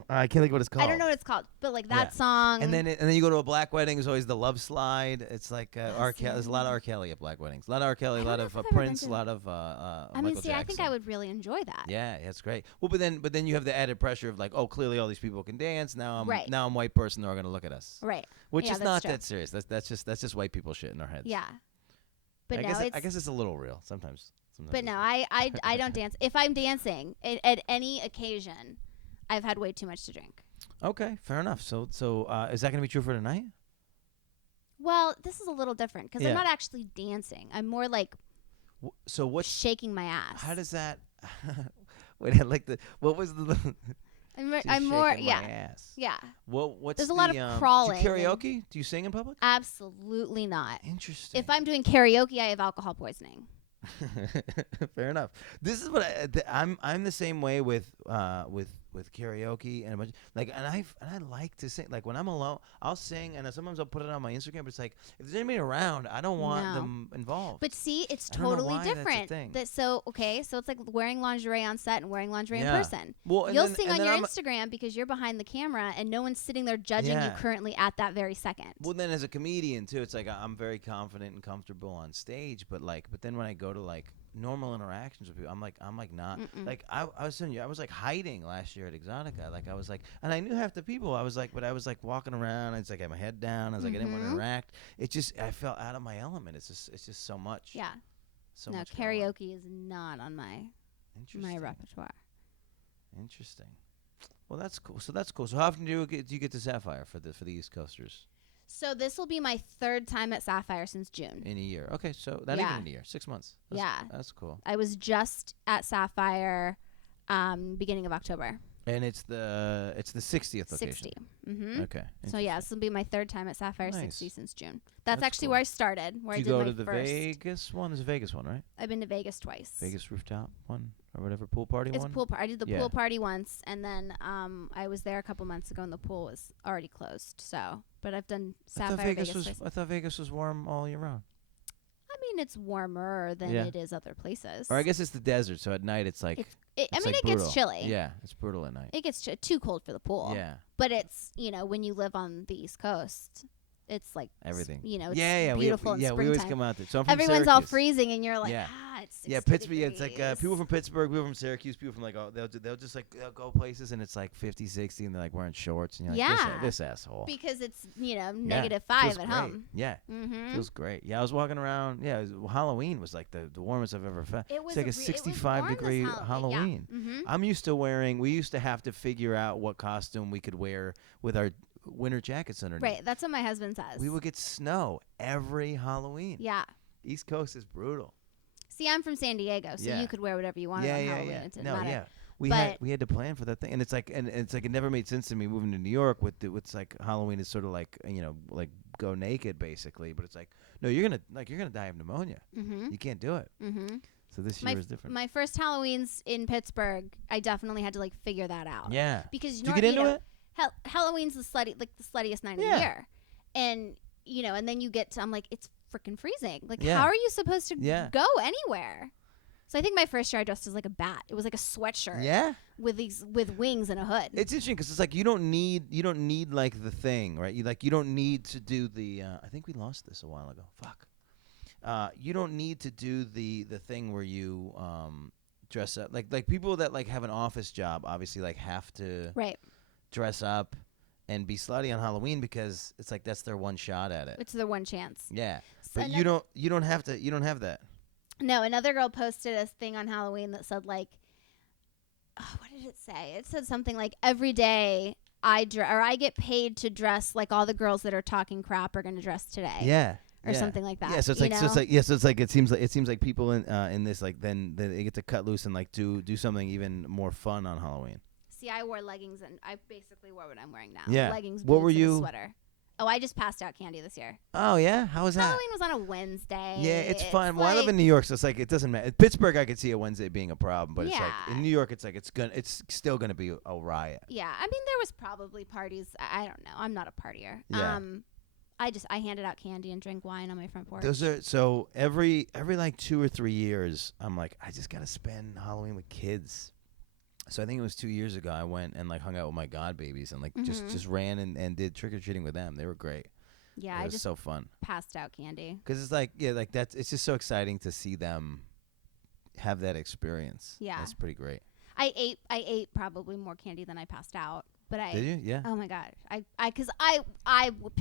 I can't think of what it's called. I don't know what it's called, but like that song. And then you go to a black wedding. It's always the love slide. It's like R. Kelly. There's a lot of R. Kelly at black weddings. A lot of R. Kelly. A lot of Prince. A lot of Michael Jackson. I think I would really enjoy that. Yeah, that's great. Well, but then you have the added pressure of like, oh, clearly all these people can dance. Now I'm white person. They're all gonna look at us. Right. Which is not that serious. That's just white people shit in our heads. Yeah. But I guess it's a little real sometimes. But no, I don't dance. If I'm dancing at any occasion, I've had way too much to drink. Okay, fair enough. So is that going to be true for tonight? Well, this is a little different because I'm not actually dancing. I'm more like shaking my ass. How does that wait, I like what was the I'm more my ass. Yeah. Well, there's a lot of crawling. Do you karaoke? Do you sing in public? Absolutely not. Interesting. If I'm doing karaoke, I have alcohol poisoning. Fair enough. This is what I'm the same way with karaoke and a bunch and I like to sing. Like when I'm alone, I'll sing and sometimes I'll put it on my Instagram. But it's like if there's anybody around, I don't want them involved. But see, it's totally different. So it's like wearing lingerie on set and wearing lingerie in person. Well, you'll sing on your Instagram because you're behind the camera and no one's sitting there judging you currently at that very second. Well, then as a comedian too, it's like I'm very confident and comfortable on stage, but then when I go to like normal interactions with people, I'm like not. Like I was telling you, I was like hiding last year at Exxxotica. Like I was like, and I knew half the people. I was like walking around. It's like I had my head down. I was like I didn't want to interact. I felt out of my element. It's just so much. Yeah. So no, much karaoke is not on my repertoire. Interesting. Well, that's cool. So how often do you get to Sapphire for the East Coasters? So this will be my 3rd time at Sapphire since June. In a year. Okay, so not even in a year. 6 months. That's cool. I was just at Sapphire beginning of October. And it's the 60th location. 60. Mm-hmm. Okay. So this will be my 3rd time at Sapphire 60 since June. That's actually cool. where I started. Where did I did you go my to the first. Vegas one? There's a Vegas one, right? I've been to Vegas twice. Vegas rooftop one or whatever, pool party one? It's pool party. I did the pool party once, and then I was there a couple months ago, and the pool was already closed. So, but I've done Sapphire Vegas twice. I thought Vegas was warm all year round. I mean, it's warmer than it is other places. Or I guess it's the desert, so at night it's like it gets chilly. Yeah, it's brutal at night. It gets too cold for the pool. Yeah. But it's, when you live on the East Coast, it's like everything. It's beautiful in springtime. We always come out there. So I'm from Everyone's Syracuse. all freezing, and you're like, it's 60 Pittsburgh. degrees. Yeah, it's like people from Pittsburgh, people from Syracuse, people from like they'll just like they'll go places and it's like 50, 60, and they're like wearing shorts and you're like this asshole. Because it's -5 at home. Yeah, feels great. Yeah, I was walking around. Yeah, Halloween was like the warmest I've ever felt. It was like a 65-degree Halloween. Yeah. Mm-hmm. I'm used to wearing. We used to have to figure out what costume we could wear with our winter jackets underneath. Right, that's what my husband says. We would get snow every Halloween. Yeah. East Coast is brutal. See, I'm from San Diego, so you could wear whatever you wanted on Halloween. It didn't matter. Yeah. We had to plan for that thing, and it's like it never made sense to me moving to New York with like Halloween is sort of like like go naked basically, but it's like no, you're gonna die of pneumonia. Mm-hmm. You can't do it. Mm-hmm. So this year is different. My first Halloween's in Pittsburgh, I definitely had to like figure that out. Yeah. Because did you get into it? Halloween's the sluttiest night of the year, and and then you get to I'm like it's freaking freezing. Like how are you supposed to go anywhere? So I think my first year I dressed as like a bat. It was like a sweatshirt. Yeah. With wings and a hood. It's interesting because it's like you don't need like the thing, right? You don't need to do the. I think we lost this a while ago. Fuck. You don't need to do the thing where you dress up like people that like have an office job obviously like have to dress up and be slutty on Halloween because it's like that's their one shot at it. It's their one chance. Yeah. But you don't have that. No, another girl posted a thing on Halloween that said like what did it say? It said something like every day I get paid to dress like all the girls that are talking crap are going to dress today. Yeah. Or something like that. Yeah, so it's like it seems like people in this like then they get to cut loose and like do something even more fun on Halloween. See, I wore leggings and I basically wore what I'm wearing now. Yeah. Leggings, what boots, were you? And a sweater. Oh, I just passed out candy this year. Oh yeah, how was that? Halloween was on a Wednesday. Yeah, it's fun. Well, I like, live in New York, so it's like it doesn't matter. Pittsburgh, I could see a Wednesday being a problem, but it's like Yeah. in New York, it's like it's still gonna be a riot. Yeah, I mean there was probably parties. I don't know. I'm not a partier. Yeah. I handed out candy and drank wine on my front porch. Those are so every like 2 or 3 years, I'm like, I just gotta spend Halloween with kids. So I think it was 2 years ago. I went and like hung out with my god babies and like just ran and did trick or treating with them. They were great. Yeah, it I was just so fun. passed out candy. Because it's like like it's just so exciting to see them have that experience. Yeah, that's pretty great. I ate probably more candy than I passed out. But Did you? Yeah. Oh my god! Because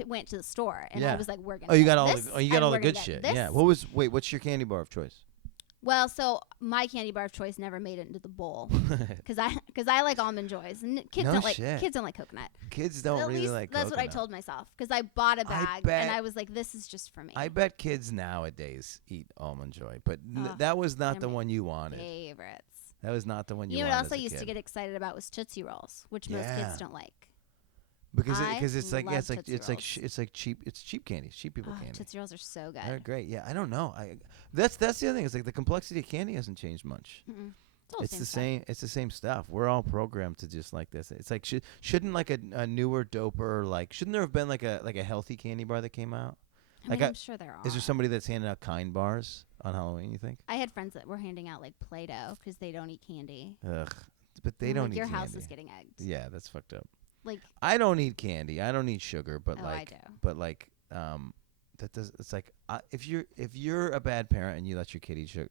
went to the store and I was like, we're gonna. Oh, you got this, all the good shit. This. Yeah. What's your candy bar of choice? Well, so my candy bar of choice never made it into the bowl because I like Almond Joys and kids don't like coconut. Kids don't At really least like that's coconut. what I told myself because I bought a bag and I was like, this is just for me. I bet kids nowadays eat Almond Joy, but that was not the one you wanted. Favorites. That was not the one you wanted. wanted. You know what else I used to get excited about was Tootsie Rolls, which most kids don't like. Because it's like cheap candy. It's cheap people candy. Tootsie Rolls are so good. They're great. Yeah, I don't know. That's the other thing. It's like the complexity of candy hasn't changed much. It's the same. It's the same stuff. We're all programmed to just like this. It's like shouldn't like a newer doper shouldn't there have been like a healthy candy bar that came out? I mean, I'm sure there are. Is there somebody that's handing out kind bars on Halloween? You think? I had friends that were handing out like Play-Doh because they don't eat candy. Ugh, but they don't eat your candy. house is getting egged. Yeah, that's fucked up. Like I don't eat candy. I don't eat sugar, but I do. But that does. It's like if you're a bad parent and you let your kid eat sugar,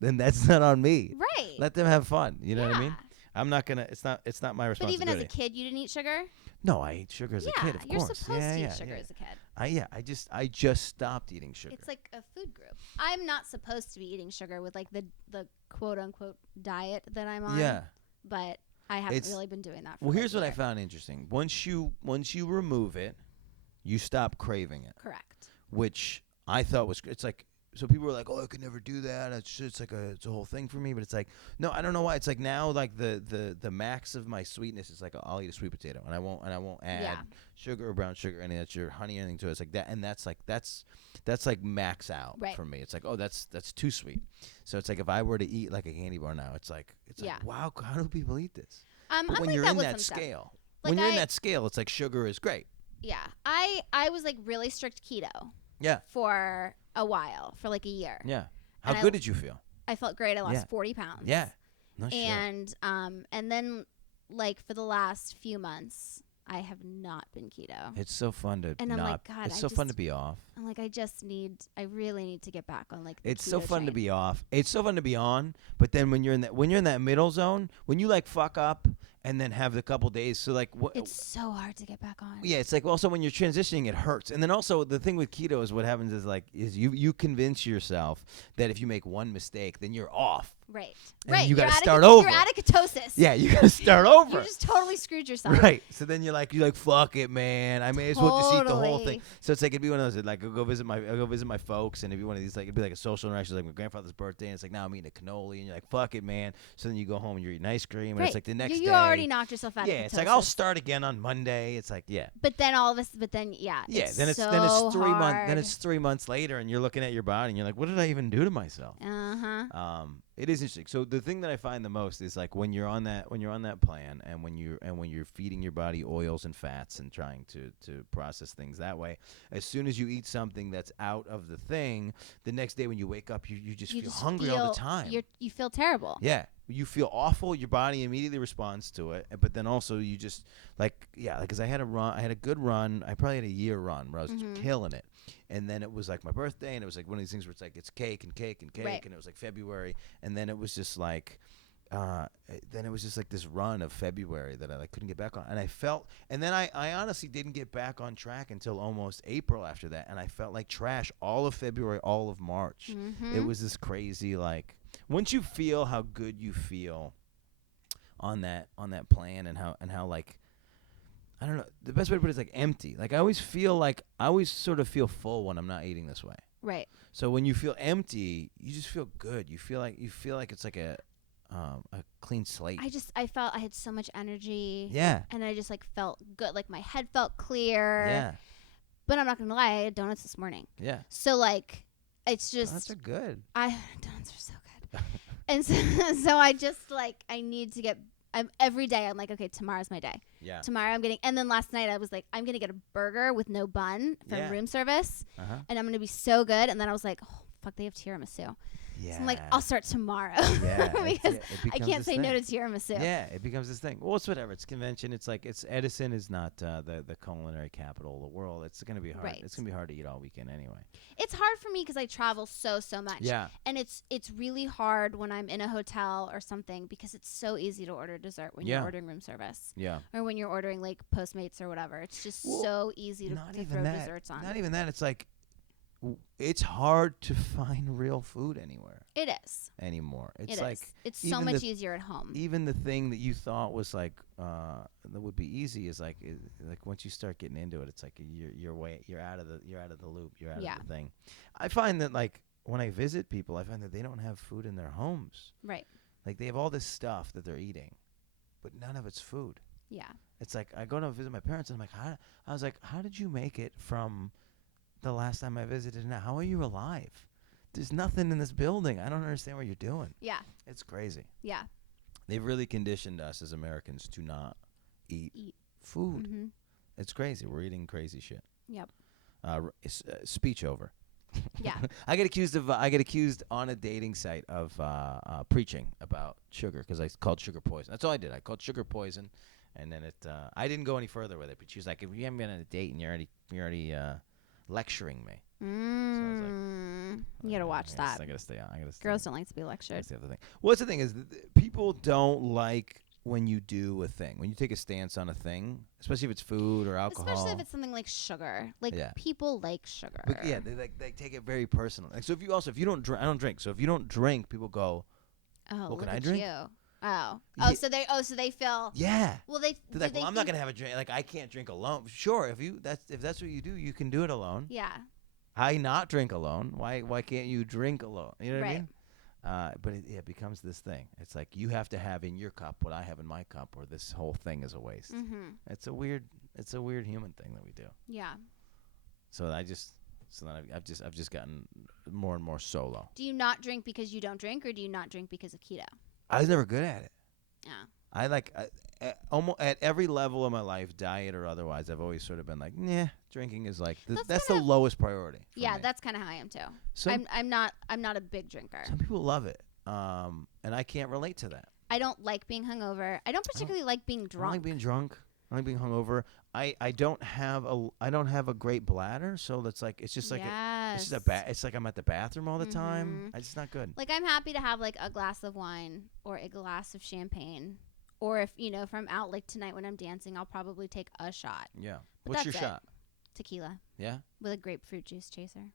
then that's not on me. Right. Let them have fun. You know what I mean? I'm not gonna. It's not my responsibility. But even as a kid, you didn't eat sugar. No, I ate sugar as a kid. Of you're course. supposed to eat sugar as a kid. I just stopped eating sugar. It's like a food group. I'm not supposed to be eating sugar with like the quote unquote diet that I'm on. Yeah. But I haven't really been doing that. Well, here's what I found interesting. Once you remove it, you stop craving it. Correct. Which I thought was it's like. So people were like, "Oh, I could never do that. It's like it's a whole thing for me." But it's like, no, I don't know why. It's like now, like the max of my sweetness is like I'll eat a sweet potato, and I won't add sugar or brown sugar, any that's your honey or anything to it. It's like that, and that's like max out for me. It's like, oh, that's too sweet. So it's like if I were to eat like a candy bar now, it's like wow, how do people eat this? But when you're in that scale, it's like sugar is great. Yeah, I was like really strict keto. Yeah. For a while, for like a year. Yeah. How good did you feel? I felt great. I lost 40 pounds. Yeah. No shit. And then like for the last few months, I have not been keto. It's so fun to I'm like, God, it's so fun to be off. I'm like, I really need to get back on like the It's so keto fun train. to be off. It's so fun to be on, but then when you're in that middle zone, when you like fuck up and then have the couple days, so like it's so hard to get back on. Yeah, it's like also when you're transitioning, it hurts. And then also the thing with keto is what happens is you convince yourself that if you make one mistake, then you're off. Right. And you got to start over. You're out of ketosis. Yeah, you got to start over. You just totally screwed yourself. Right. So then you're like fuck it, man. I may as well just eat the whole thing. So it's like it'd be one of those like I'll go visit my folks, and it'd be one of these like it'd be like a social interaction, like my grandfather's birthday, and it's like now I'm eating a cannoli, and you're like fuck it, man. So then you go home and you're eating ice cream, and it's like the next day. You already knocked yourself out. Yeah, of ketosis. it's like I'll start again on Monday. It's like But then then it's 3 months. Then it's 3 months later, and you're looking at your body, and you're like, what did I even do to myself? It is interesting. So the thing that I find the most is like when you're on that plan, and when you're feeding your body oils and fats and trying to process things that way. As soon as you eat something that's out of the thing, the next day when you wake up, you just feel hungry all the time. You feel terrible. Yeah. You feel awful. Your body immediately responds to it, but then also you just because I had a good run. I probably had a year run where I was killing it, and then it was like my birthday, and it was like one of these things where it's like it's cake and cake and cake, and it was like February, and then it was just like, this run of February that I like couldn't get back on, and then I honestly didn't get back on track until almost April after that, and I felt like trash all of February, all of March. It was this crazy like. Once you feel how good you feel on that plan and how like I don't know, the best way to put it is like empty. Like I always sort of feel full when I'm not eating this way. Right. So when you feel empty, you just feel good. You feel like it's like a clean slate. I felt I had so much energy. Yeah. And I just like felt good. Like my head felt clear. Yeah. But I'm not gonna lie, I had donuts this morning. Yeah. So like, it's just Donuts are good. Donuts are so good. And so I just like I need to get. Every day I'm like, okay, tomorrow's my day. Yeah. Tomorrow I'm getting. And then last night I was like, I'm gonna get a burger with no bun from room service, and I'm gonna be so good. And then I was like, oh fuck, they have tiramisu. Yeah. So I'm like, I'll start tomorrow. Yeah. Because I can't say no to tiramisu. Yeah, it becomes this thing. Well, it's whatever. It's convention. It's like Edison is not the culinary capital of the world. It's gonna be hard. Right. It's gonna be hard to eat all weekend anyway. It's hard for me because I travel so much. Yeah. And it's really hard when I'm in a hotel or something because it's so easy to order dessert when you're ordering room service. Yeah. Or when you're ordering like Postmates or whatever. It's just so easy to throw desserts on. Not even that. It's like it's hard to find real food anywhere. It is. Anymore. It's it like is. It's so much easier at home. Even the thing that you thought was like that would be easy is like once you start getting into it, it's like you're out of the loop. You're out of the thing. I find that like when I visit people, I find that they don't have food in their homes. Right. Like they have all this stuff that they're eating, but none of it's food. Yeah. It's like I go to visit my parents and I'm like, how did you make it from the last time I visited now? How are you alive? There's nothing in this building. I don't understand what you're doing. Yeah. It's crazy. Yeah. They've really conditioned us as Americans to not eat food. Mm-hmm. It's crazy. We're eating crazy shit. Yep. Speech over. Yeah. I get accused on a dating site of preaching about sugar because I called sugar poison. That's all I did. I called sugar poison, and then I didn't go any further with it. But she was like, "If you haven't been on a date and you're already lecturing me." So I was like, you gotta watch that. I gotta stay on. Girls don't like to be lectured. That's the other thing. What's the thing is people don't like when you do a thing, when you take a stance on a thing, especially if it's food or alcohol. Especially if it's something like sugar. Like people like sugar. But yeah, they take it very personal. Like, so if you don't drink, I don't drink. So if you don't drink, people go, "Oh, well, can look I at drink?" You. Oh, so they feel. Yeah. Well, they're like, well, I'm not gonna have a drink. Like, I can't drink alone. Sure, if that's what you do, you can do it alone. Yeah. I not drink alone. Why can't you drink alone? You know what I mean? But it becomes this thing. It's like you have to have in your cup what I have in my cup, or this whole thing is a waste. Mm-hmm. It's a weird human thing that we do. Yeah. So then I've just gotten more and more solo. Do you not drink because you don't drink, or do you not drink because of keto? I was never good at it. Yeah. I like almost at every level of my life, diet or otherwise, I've always sort of been like, nah, drinking is like that's the lowest priority. Yeah, me. That's kind of how I am too. I'm not a big drinker. Some people love it, and I can't relate to that. I don't like being hungover. I don't particularly like being drunk. I don't like being drunk. I like being hungover. I don't have a great bladder, so that's like it's just like it's like I'm at the bathroom all the time. It's just not good. Like I'm happy to have like a glass of wine or a glass of champagne. Or if I'm out like tonight when I'm dancing, I'll probably take a shot. Yeah. But What's your shot? Tequila. Yeah. With a grapefruit juice chaser.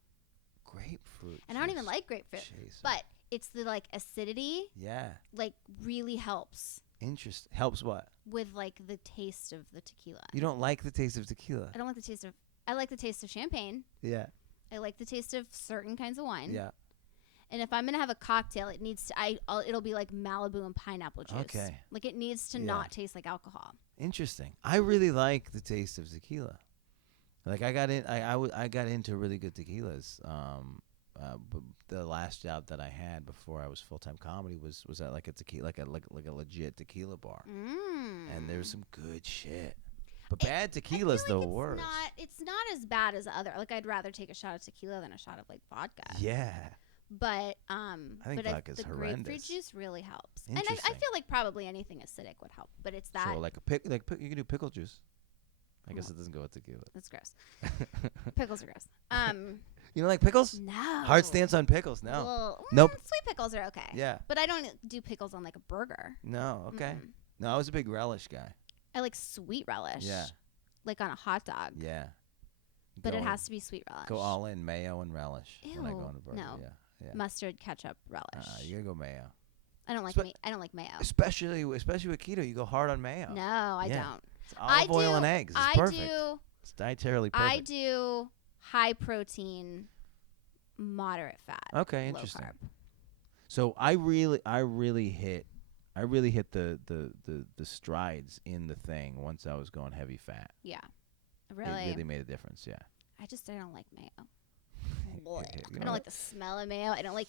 Grapefruit. And I don't even like grapefruit. Chaser. But it's the like acidity. Yeah. Like really helps. Interesting. Helps what? With like the taste of the tequila. You don't like the taste of tequila? I don't like the taste of. I like the taste of champagne. Yeah. I like the taste of certain kinds of wine. Yeah. And if I'm gonna have a cocktail, it needs to. It'll be like Malibu and pineapple juice. Okay. Like it needs to not taste like alcohol. Interesting. I really like the taste of tequila. Like I got into really good tequilas. The last job that I had before I was full-time comedy was at like a tequila, like a legit tequila bar. And there's some good shit. But bad tequila's the worst. It's not as bad as other. Like I'd rather take a shot of tequila than a shot of like vodka. Yeah. But I think vodka's the horrendous. grapefruit juice really helps. And I feel like probably anything acidic would help. But it's that. So like you can do pickle juice. I guess it doesn't go with tequila. That's gross. Pickles are gross. You don't like pickles? No. Hard stance on pickles? No. Well, nope. Sweet pickles are okay. Yeah. But I don't do pickles on like a burger. No. Okay. No, I was a big relish guy. I like sweet relish. Yeah. Like on a hot dog. Yeah. But it has to be sweet relish. Go all in mayo and relish. Ew. When I go on a burger. No. Yeah. Mustard, ketchup, relish. You gotta go mayo. I don't like I don't like mayo. Especially with keto, you go hard on mayo. No, I don't. It's olive oil and eggs. It's perfect. It's dietarily perfect. I do high protein, moderate fat. Okay, low interesting. Carb. So I really hit the strides in the thing once I was going heavy fat. Yeah. Really? It really made a difference, yeah. I don't like mayo. You I don't like the smell of mayo. I don't like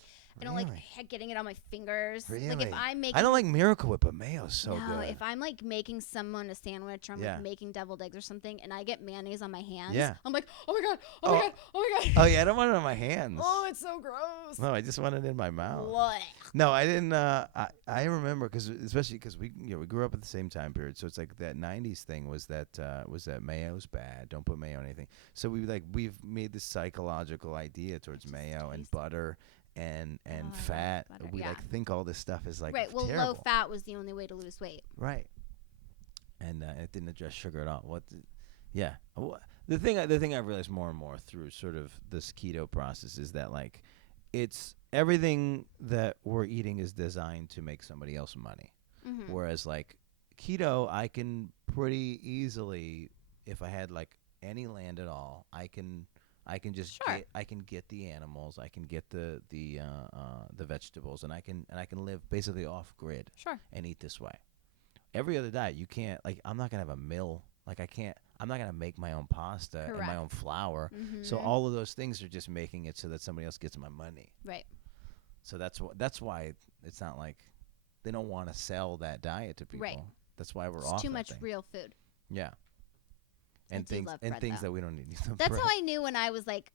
getting it on my fingers. Really? Like if I'm making I don't like Miracle Whip, but mayo's so no, good. if I'm like making someone a sandwich or I'm like making deviled eggs or something and I get mayonnaise on my hands, I'm like, oh my god, oh my god, oh my god. Oh yeah, I don't want it on my hands. Oh, it's so gross. No, I just want it in my mouth. Blech. No, I didn't. I remember especially because we grew up at the same time period, so it's like that '90s thing was that mayo's bad. Don't put mayo on anything. So we've made this psychological idea towards mayo and butter and fat. We like think all this stuff is like right. Well, terrible. low fat was the only way to lose weight. Right. And it didn't address sugar at all. The thing I've realized more and more through sort of this keto process is that like it's everything that we're eating is designed to make somebody else money. Mm-hmm. Whereas like keto, I can pretty easily, if I had like any land at all, I can just get the animals, I can get the vegetables, and I can live basically off grid. Sure. And eat this way. Every other diet, you can't, like, I'm not going to have a mill. Like, I'm not going to make my own pasta and my own flour. Mm-hmm. So all of those things are just making it so that somebody else gets my money. Right. So that's why it's not like they don't want to sell that diet to people. Right. That's why we're off. It's too much real food. Yeah. And things that we don't need. That's bread. How I knew when I was like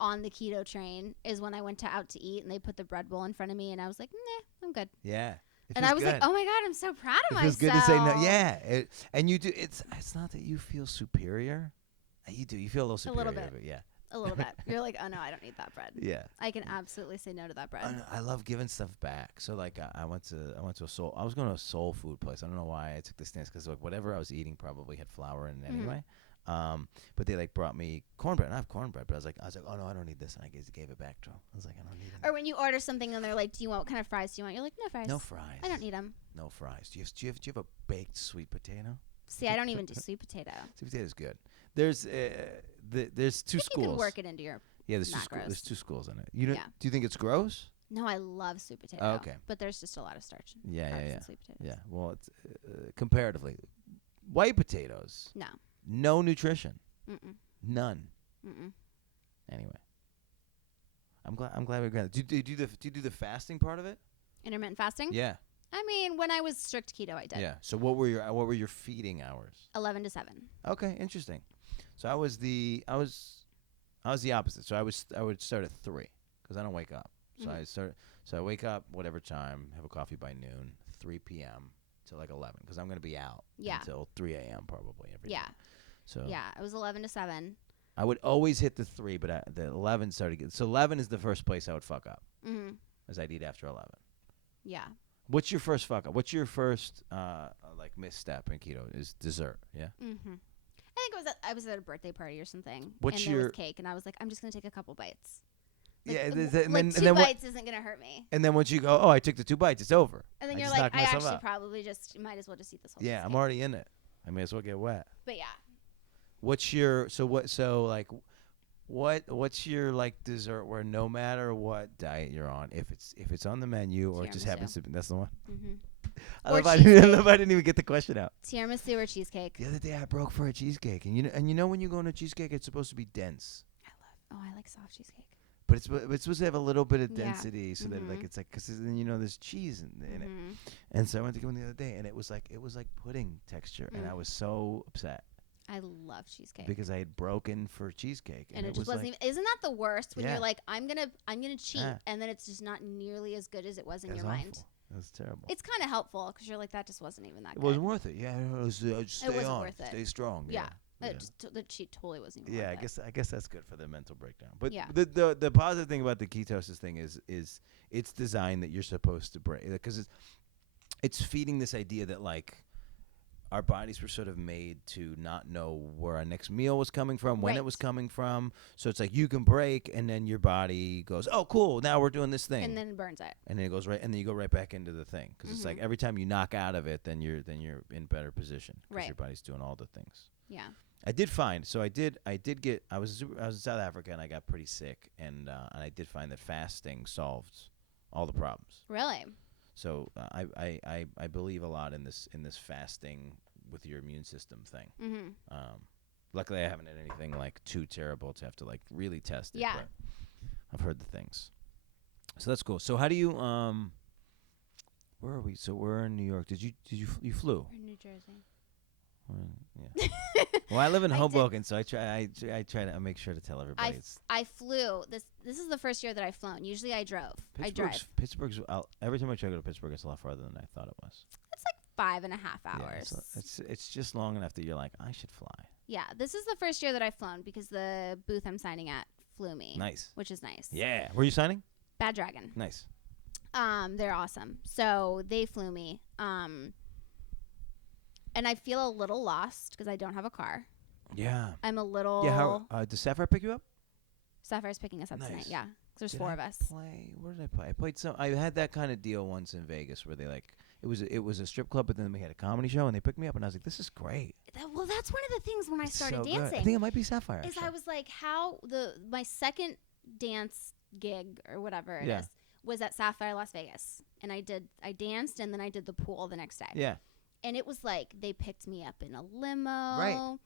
on the keto train is when I went out to eat and they put the bread bowl in front of me and I was like, nah, I'm good. Yeah. And I was like, oh my God, I'm so proud of myself. It's good to say no. Yeah. And you do. It's not that you feel superior. You do. You feel a little superior. A little bit. Yeah. A little bit. You're like, oh no, I don't need that bread. Yeah. I can absolutely say no to that bread. I love giving stuff back. So like I went to I was going to a soul food place. I don't know why I took this stance because like whatever I was eating probably had flour in it anyway. But they like brought me cornbread. And I have cornbread, but I was like, oh no, I don't need this, and I gave it back to them. I was like, I don't need it. Or when you order something and they're like, do you want what kind of fries do you want? You're like, no fries. No fries. I don't need them. No fries. Do you have a baked sweet potato? See, I don't even do sweet potato. Sweet potato is good. There's two schools. You can work it into your there's two schools in it. Do you think it's gross? No, I love sweet potato. Oh, okay. But there's just a lot of starch. Yeah. In sweet potatoes. Yeah. Well, it's comparatively white potatoes. No nutrition. Mm-mm. None. Mm-mm. Anyway, I'm glad we got it. Do you do the fasting part of it? Intermittent fasting? Yeah. I mean, when I was strict keto, I did. Yeah. So what were your feeding hours? 11 to 7. Okay, interesting. So I was the opposite. So I would start at 3 because I don't wake up. So I wake up whatever time, have a coffee by noon, 3 p.m. to like 11 because I'm gonna be out until 3 a.m. probably every day. So it was 11 to 7. I would always hit the 3, but the 11 started getting. So 11 is the first place I would fuck up. Mm-hmm. As I'd eat after 11. Yeah. What's your first fuck up? What's your first like misstep in keto? Is dessert? Yeah. Mm-hmm. I think I was at a birthday party or something. What's there was cake, and I was like, I'm just gonna take a couple bites. Like, two bites isn't gonna hurt me. And then once you go, I took the 2 bites, it's over. And then you're like, I actually probably just might as well just eat this whole. Yeah, I'm already in it. I may as well get wet. But yeah. What's your what's your like dessert where no matter what diet you're on, if it's on the menu or it just happens to be, that's the one. Mm-hmm. I love I didn't even get the question out. Tiramisu or cheesecake? The other day I broke for a cheesecake, and you know when you go on a cheesecake, it's supposed to be dense. I like soft cheesecake. But it's supposed to have a little bit of density, so that like it's like because then there's cheese in it. And so I went to go in the other day, and it was like pudding texture, and I was so upset. I love cheesecake because I had broken for cheesecake, and it just wasn't. Isn't that the worst when you're like, I'm gonna cheat, and then it's just not nearly as good as it was in your mind. That's terrible. It's kind of helpful because you're like, that just wasn't even that good. It wasn't worth it. Yeah, it wasn't worth it. Stay strong. Yeah. The cheat totally wasn't even worth it. I guess that's good for the mental breakdown. But the positive thing about the ketosis thing is it's designed that you're supposed to break because it's feeding this idea that like our bodies were sort of made to not know where our next meal was coming from, when it was coming from. So it's like you can break, and then your body goes, "Oh, cool! Now we're doing this thing," and then it burns it. And then it goes right, and then you go right back into the thing because it's like every time you knock out of it, then you're in better position because your body's doing all the things. Yeah. I did find I was in South Africa and I got pretty sick and I did find that fasting solved all the problems. Really? So I believe a lot in this fasting with your immune system thing. Luckily, I haven't had anything like too terrible to have to like really test it. Yeah. But I've heard the things. So that's cool. So how do you where are we? So we're in New York. You flew? We're in New Jersey. Yeah. Well, I live in I did- Hoboken, so I try to make sure to tell everybody. It's I flew. This is the first year that I've flown. Usually I drove. I drive. Pittsburgh's every time I try to go to Pittsburgh, it's a lot farther than I thought it was. It's like 5.5 Yeah, hours. it's just long enough that you're like, I should fly. Yeah, this is the first year that I've flown because the booth I'm signing at flew me. Nice. Which is nice. Yeah. Were you signing? Bad Dragon. Nice. They're awesome. So they flew me. And I feel a little lost because I don't have a car. Yeah. I'm a little. Yeah. How does Sapphire pick you up? Sapphire's picking us up Nice. tonight. Yeah, 'cause there's Did 4 I of us. Where did I play? I played some. I had that kind of deal once in Vegas where they like it was a strip club, but then we had a comedy show and they picked me up and I was like, this is great. Well, that's one of the things when I It's started so good. dancing. I think it might be Sapphire. Is actually. I was like, how my second dance gig or whatever it Yeah. is was at Sapphire Las Vegas, and I danced and then I did the pool the next day. Yeah. And it was like they picked me up in a limo. Right.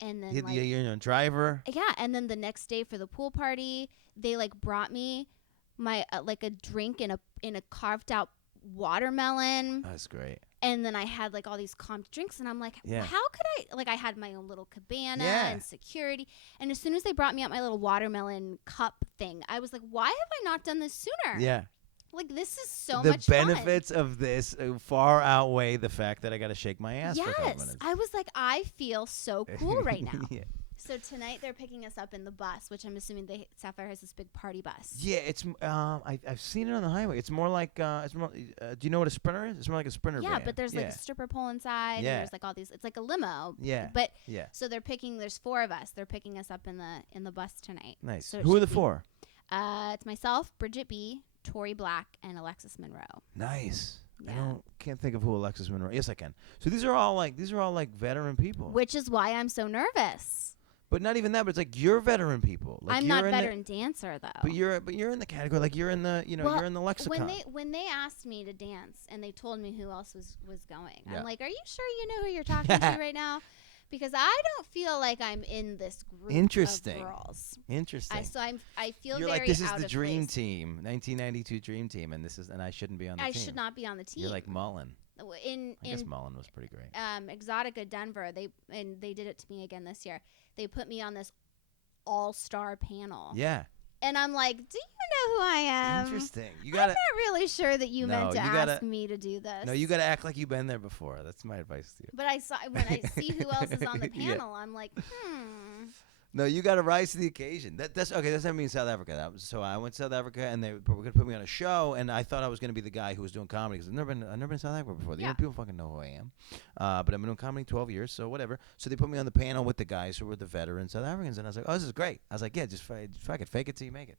And then You're a driver. yeah, and then the next day for the pool party, they like brought me my like a drink in a carved out watermelon, That's great. and then I had like all these comped drinks, and I'm like, Yeah. how could I had my own little cabana Yeah. and security, and as soon as they brought me out my little watermelon cup thing, I was like, why have I not done this sooner? Yeah. Like this is so The much fun. benefits of this far outweigh the fact that I got to shake my ass for a couple Yes, minutes. I was like, I feel so cool right now. Yeah. So tonight they're picking us up in the bus, which I'm assuming Sapphire has this big party bus. Yeah, it's I've seen it on the highway. It's more like do you know what a Sprinter is? It's more like a Sprinter. Yeah, van. but there's like Yeah. a stripper pole inside, and Yeah. there's like all these. It's like a limo. Yeah. But Yeah. so there's 4 of us. They're picking us up in the bus tonight. Nice. So it Who are should the be- 4? It's myself, Bridget B, Tori Black, and Alexis Monroe. Nice. Yeah. Can't think of who Alexis Monroe. Yes, I can. So these are all like veteran people. Which is why I'm so nervous. But not even that. But it's like you're veteran people. Like I'm you're not in veteran dancer though. But you're in the category. Like you're in the Well, you're in the lexicon. when they asked me to dance and they told me who else was going, Yeah. I'm like, are you sure you know who you're talking to right now? Because I don't feel like I'm in this group Interesting. of girls. Interesting. I feel You're very like this is out the of dream place. team, 1992 dream team, and I shouldn't be on the I team. should not be on the team. You're like Mullen. in I guess Mullen was pretty great. Exxxotica Denver. They did it to me again this year. They put me on this all-star panel. Yeah. And I'm like, do you know who I am? Interesting. You I'm gotta not really sure that you meant No, to you ask gotta- me to do this. no, you gotta act like you've been there before. That's my advice to you. But when I see who else is on the Yeah. panel, I'm like, No, you got to rise to the occasion. That's okay. That's not me in South Africa. So I went to South Africa, and they were going to put me on a show, and I thought I was going to be the guy who was doing comedy because I've never been to South Africa before. Yeah. People fucking know who I am. But I've been doing comedy 12 years, so whatever. So they put me on the panel with the guys who were the veteran South Africans, and I was like, oh, this is great. I was like, yeah, just fuck it, fake it till you make it.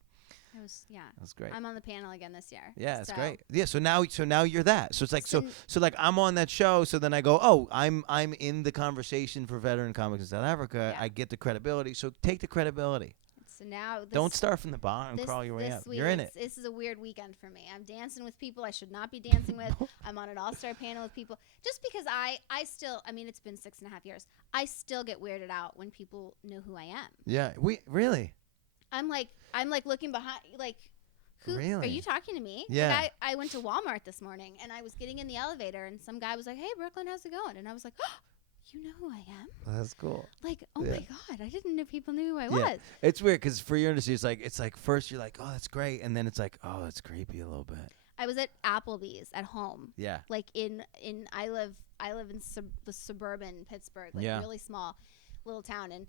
it was That's great. I'm on the panel again this year. Yeah, that's So- great. Yeah, so now you're that. So it's like So so like I'm on that show. So then I go, oh, I'm in the conversation for veteran comics in South Africa. Yeah. I get the credibility. So take the credibility. So now this, Don't start from the bottom and this, crawl your way this up. week, You're in it. This is a weird weekend for me. I'm dancing with people I should not be dancing with. I'm on an all-star panel with people. Just because I still, I mean, it's been 6.5 years. I still get weirded out when people know who I am. Yeah, we really. I'm like looking behind, like, who are Really? you talking to me? Yeah. Like I went to Walmart this morning and I was getting in the elevator and some guy was like, "Hey, Brooklyn, how's it going?" And I was like, "Oh, you know who I am?" That's cool. Like, oh Yeah. my god, I didn't know people knew who I Yeah. was. It's weird because for your industry, it's like first you're like, oh, that's great, and then it's like, oh, that's creepy a little bit. I was at Applebee's at home. Yeah. Like I live in the suburban Pittsburgh, like Yeah. really small little town, and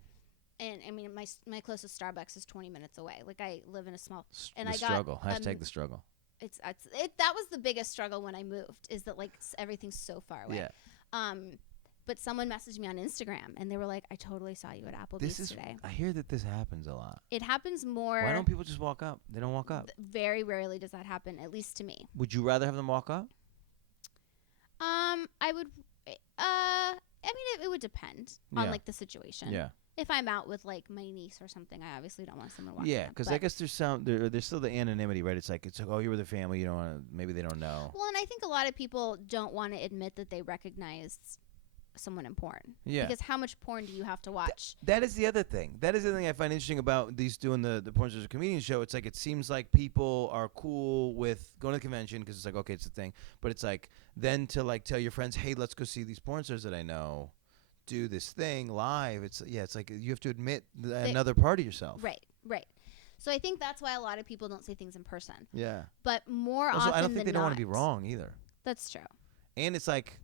I mean my closest Starbucks is 20 minutes away. Like I live in a small, and the I got struggle. Hashtag the struggle. that was the biggest struggle when I moved, is that like everything's so far away. Yeah. But someone messaged me on Instagram and they were like, "I totally saw you at Applebee's today." I hear that this happens a lot. It happens more. Why don't people just walk up? They don't walk up. Very rarely does that happen, at least to me. Would you rather have them walk up? I would. I mean, it would depend on Yeah. like the situation. Yeah. If I'm out with like my niece or something, I obviously don't want someone walking. Yeah, up, because but- I guess there's still the anonymity, right? It's like oh, you're with the family. You don't want to. Maybe they don't know. Well, and I think a lot of people don't want to admit that they recognize someone in porn. Yeah. Because how much porn do you have to watch? That is the other thing. That is the thing I find interesting about these doing the Porn Stars Comedian show. It's like it seems like people are cool with going to the convention because it's like, okay, it's a thing. But it's like then to like tell your friends, hey, let's go see these porn stars that I know do this thing live. It's like you have to admit another part of yourself. Right. So I think that's why a lot of people don't say things in person. Yeah. But more also, often I don't think than they don't not, want to be wrong either. That's true. And it's like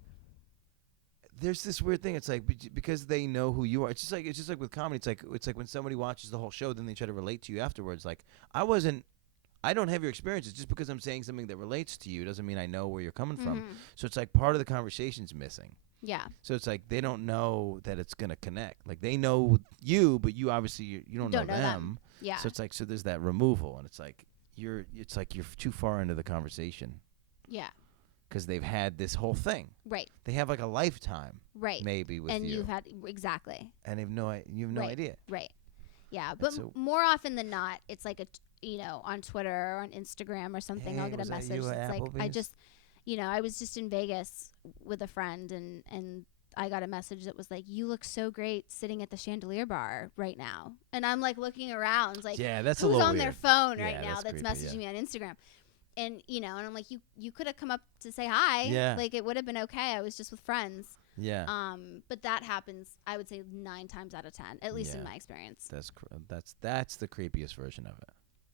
there's this weird thing. It's like because they know who you are. It's just like with comedy. It's like when somebody watches the whole show, then they try to relate to you afterwards. Like I don't have your experiences. Just because I'm saying something that relates to you doesn't mean I know where you're coming from. So it's like part of the conversation's missing. Yeah. So it's like they don't know that it's gonna connect. Like they know you, but you obviously you don't know them. Yeah. So it's like there's that removal, and it's like you're too far into the conversation. Yeah. Because they've had this whole thing. Right. They have like a lifetime. Right. Maybe with you. And you've had exactly. And you have no idea. Right. Yeah, but more often than not, it's like on Twitter or on Instagram or something. Hey, I'll get a message that's like, I was just in Vegas with a friend and I got a message that was like, you look so great sitting at the Chandelier Bar right now. And I'm like looking around, like, that's who's a little on weird. their phone right now that's that's creepy, messaging me on Instagram? And, and I'm like, you could have come up to say hi. Yeah. Like, it would have been okay. I was just with friends. Yeah. But that happens, I would say, 9 times out of 10, at least in my experience. That's the creepiest version of it.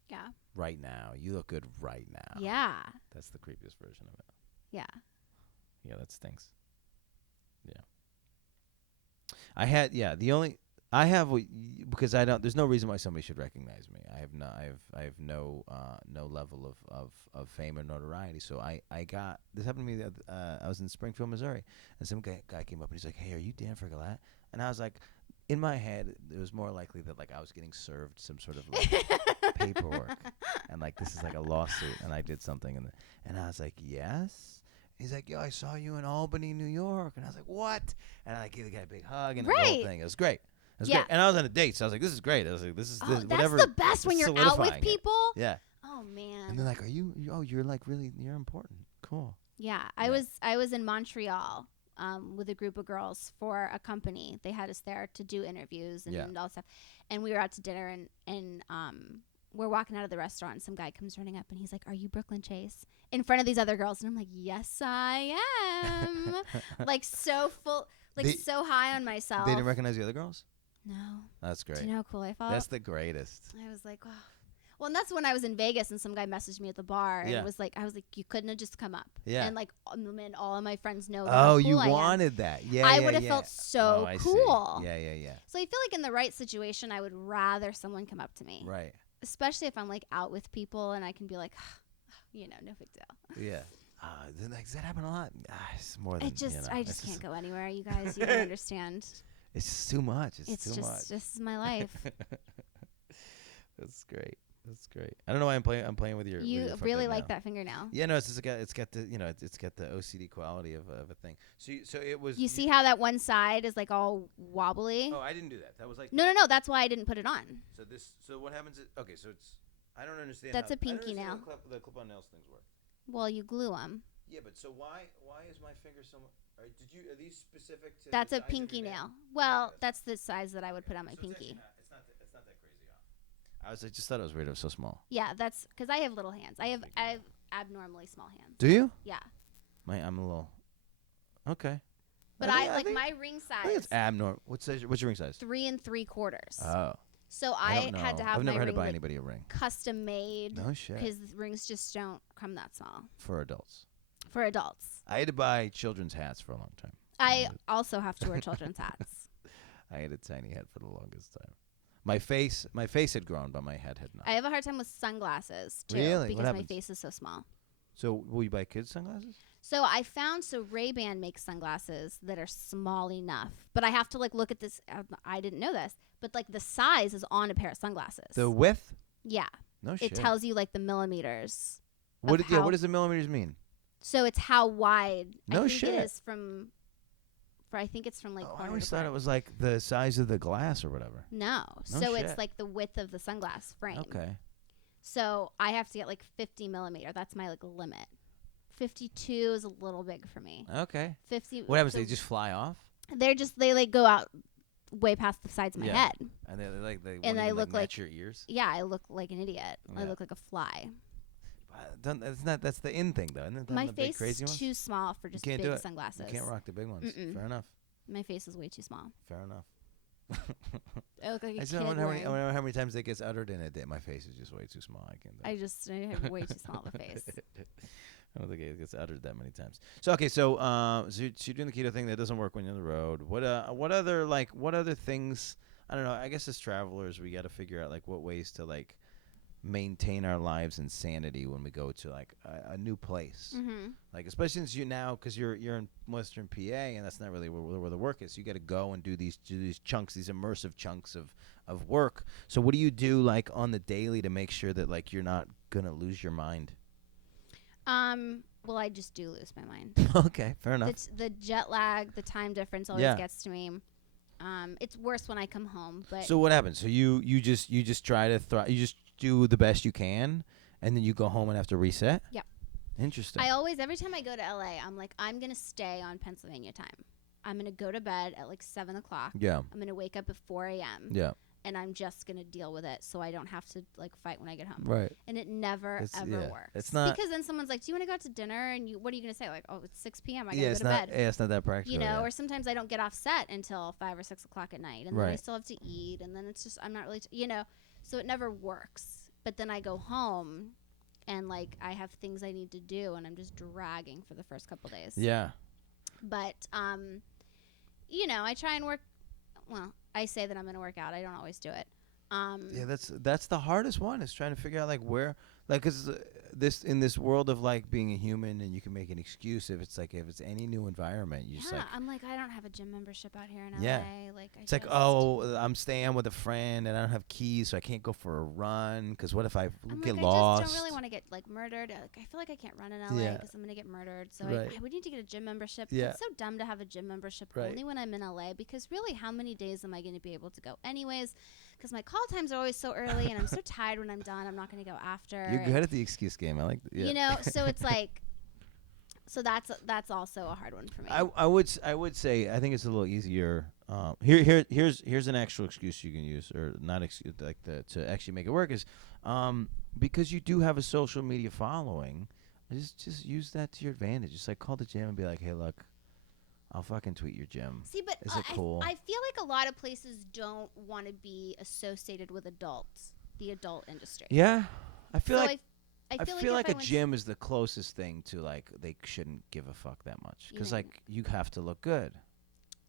Yeah. Right now. You look good right now. Yeah. That's the creepiest version of it. Yeah. Yeah, that stinks. Yeah. Because there's no reason why somebody should recognize me. I have no level of fame or notoriety. So I got, this happened to me, I was in Springfield, Missouri, and some guy came up and he's like, hey, are you Dan Frigolette? And I was like, in my head, it was more likely that like I was getting served some sort of like paperwork. And like, this is like a lawsuit and I did something. And I was like, yes. He's like, yo, I saw you in Albany, New York. And I was like, what? And I gave the guy a big hug and the whole thing. It was great. It was great. And I was on a date, so I was like, this is great. I was like, this is whatever. That's the best when you're out with people. Yeah. Oh, man. And they're like, you're like really, you're important. Cool. Yeah. I was in Montreal with a group of girls for a company. They had us there to do interviews and all stuff. And we were out to dinner and we're walking out of the restaurant and some guy comes running up and he's like, are you BrooklynChase? In front of these other girls. And I'm like, yes, I am. Like so full, like so high on myself. They didn't recognize the other girls? No. That's great. Do you know how cool I felt? That's the greatest. I was like, wow. Well, and that's when I was in Vegas and some guy messaged me at the bar and I was like, you couldn't have just come up. Yeah. And like, man, all of my friends know. Oh, how cool you I wanted that. Yeah. I would have felt so cool. See. Yeah. So I feel like in the right situation, I would rather someone come up to me. Right. Especially if I'm like out with people and I can be like, no big deal. Yeah. Does that happen a lot? It's more than I just can't go anywhere. You guys, you don't understand. It's just too much. It's too much. This is my life. That's great. I don't know why I'm playing with your. You really like that fingernail? Yeah, no, it's got the it's got the OCD quality of a thing. So it was. You see how that one side is like all wobbly? Oh, I didn't do that. That was like. No. That's why I didn't put it on. So what happens? So it's. I don't understand. That's a pinky nail. The clip-on nails things work. Well, you glue them. Yeah, but so why is my finger so? Are these specific to? That's a pinky nail. Well, that's the size that I would put on my pinky. It's not that crazy off. I just thought it was weird. It was so small. Yeah, that's because I have little hands. I have abnormally small hands. Do you? Yeah. I'm a little. Okay. But I think my ring size. I think it's abnormal. What's your ring size? 3 3/4. Oh. So I had to have I've never had to buy ring anybody a ring. custom made. No shit. Because rings just don't come that small. For adults. I had to buy children's hats for a long time. I also have to wear children's hats. I had a tiny head for the longest time. My face had grown, but my head had not. I have a hard time with sunglasses too. Really? Because my face is so small. So will you buy kids sunglasses? So I found Ray-Ban makes sunglasses that are small enough, but I have to like look at this. I didn't know this, but like the size is on a pair of sunglasses. The width? Yeah. No shit. It tells you like the millimeters. What does the millimeters mean? So it's how wide. No I think shit. It is from. I think it's from like. I always thought it was like the size of the glass or whatever. No. So it's like the width of the sunglass frame. Okay. So I have to get like 50 millimeter. That's my like limit. 52 is a little big for me. Okay. 50. What happens? They just fly off? they like go out way past the sides of my head. And they And I look match your ears. Yeah, I look like an idiot. I look like a fly. That's the in thing though. Isn't My the face big crazy is ones? too small for just big sunglasses. You can't rock the big ones. Mm-mm. Fair enough. My face is way too small. Fair enough. I look like a kid. I wonder how many times that gets uttered in a day. My face is just way too small. I can't. I have way too small of a face. I don't think it gets uttered that many times. So okay, so you're doing the keto thing that doesn't work when you're on the road. What other things? I don't know. I guess as travelers, we got to figure out like what ways to like maintain our lives in sanity when we go to like a new place. Mm-hmm. Like especially since because you're in Western PA and that's not really where the work is. So you got to go and do these chunks, these immersive chunks of work. So what do you do like on the daily to make sure that like you're not gonna lose your mind? Well, I just do lose my mind. Okay, fair enough. It's the jet lag, the time difference always gets to me. It's worse when I come home. But so what happens? So you just try to you just do the best you can, and then you go home and have to reset. Yep. Interesting. Every time I go to LA, I'm like, I'm gonna stay on Pennsylvania time. I'm gonna go to bed at like 7 o'clock. Yeah. I'm gonna wake up at 4 a.m. Yeah. And I'm just gonna deal with it, so I don't have to like fight when I get home. Right. And it never ever works. It's not because then someone's like, "Do you want to go out to dinner?" And what are you gonna say? Like, "Oh, it's 6 p.m. I gotta go to bed." Yeah, it's not that practical. You know, or sometimes I don't get off set until 5 or 6 o'clock at night, and then I still have to eat, and then it's just I'm not really, so it never works. But then I go home, and like I have things I need to do, and I'm just dragging for the first couple days. Yeah. But I try and work. Well, I say that I'm gonna work out. I don't always do it. Yeah, that's the hardest one is trying to figure out like where, like, cause in this world of like being a human and you can make an excuse if it's any new environment. You just I'm like, I don't have a gym membership out here in yeah. LA. Like, it's like, oh, I'm staying with a friend and I don't have keys, so I can't go for a run. Because what if I get lost? I just don't really want to get like murdered. Like, I feel like I can't run in LA because I'm gonna get murdered. So I would need to get a gym membership. Yeah. It's so dumb to have a gym membership only when I'm in LA, because really, how many days am I going to be able to go anyways? Because my call times are always so early, and I'm so tired when I'm done. I'm not going to go after. You're good at the excuse game. I like that. Yeah. So it's like, so that's also a hard one for me. I would say I think it's a little easier. Here's an actual excuse you can use, or not excuse, like to actually make it work is, because you do have a social media following, just use that to your advantage. Just like call the gym and be like, hey, look, I'll fucking tweet your gym. See, but is it cool? I feel like a lot of places don't want to be associated with adults, the adult industry. Yeah, I feel so like I feel like a gym is the closest thing to like they shouldn't give a fuck that much because like you have to look good.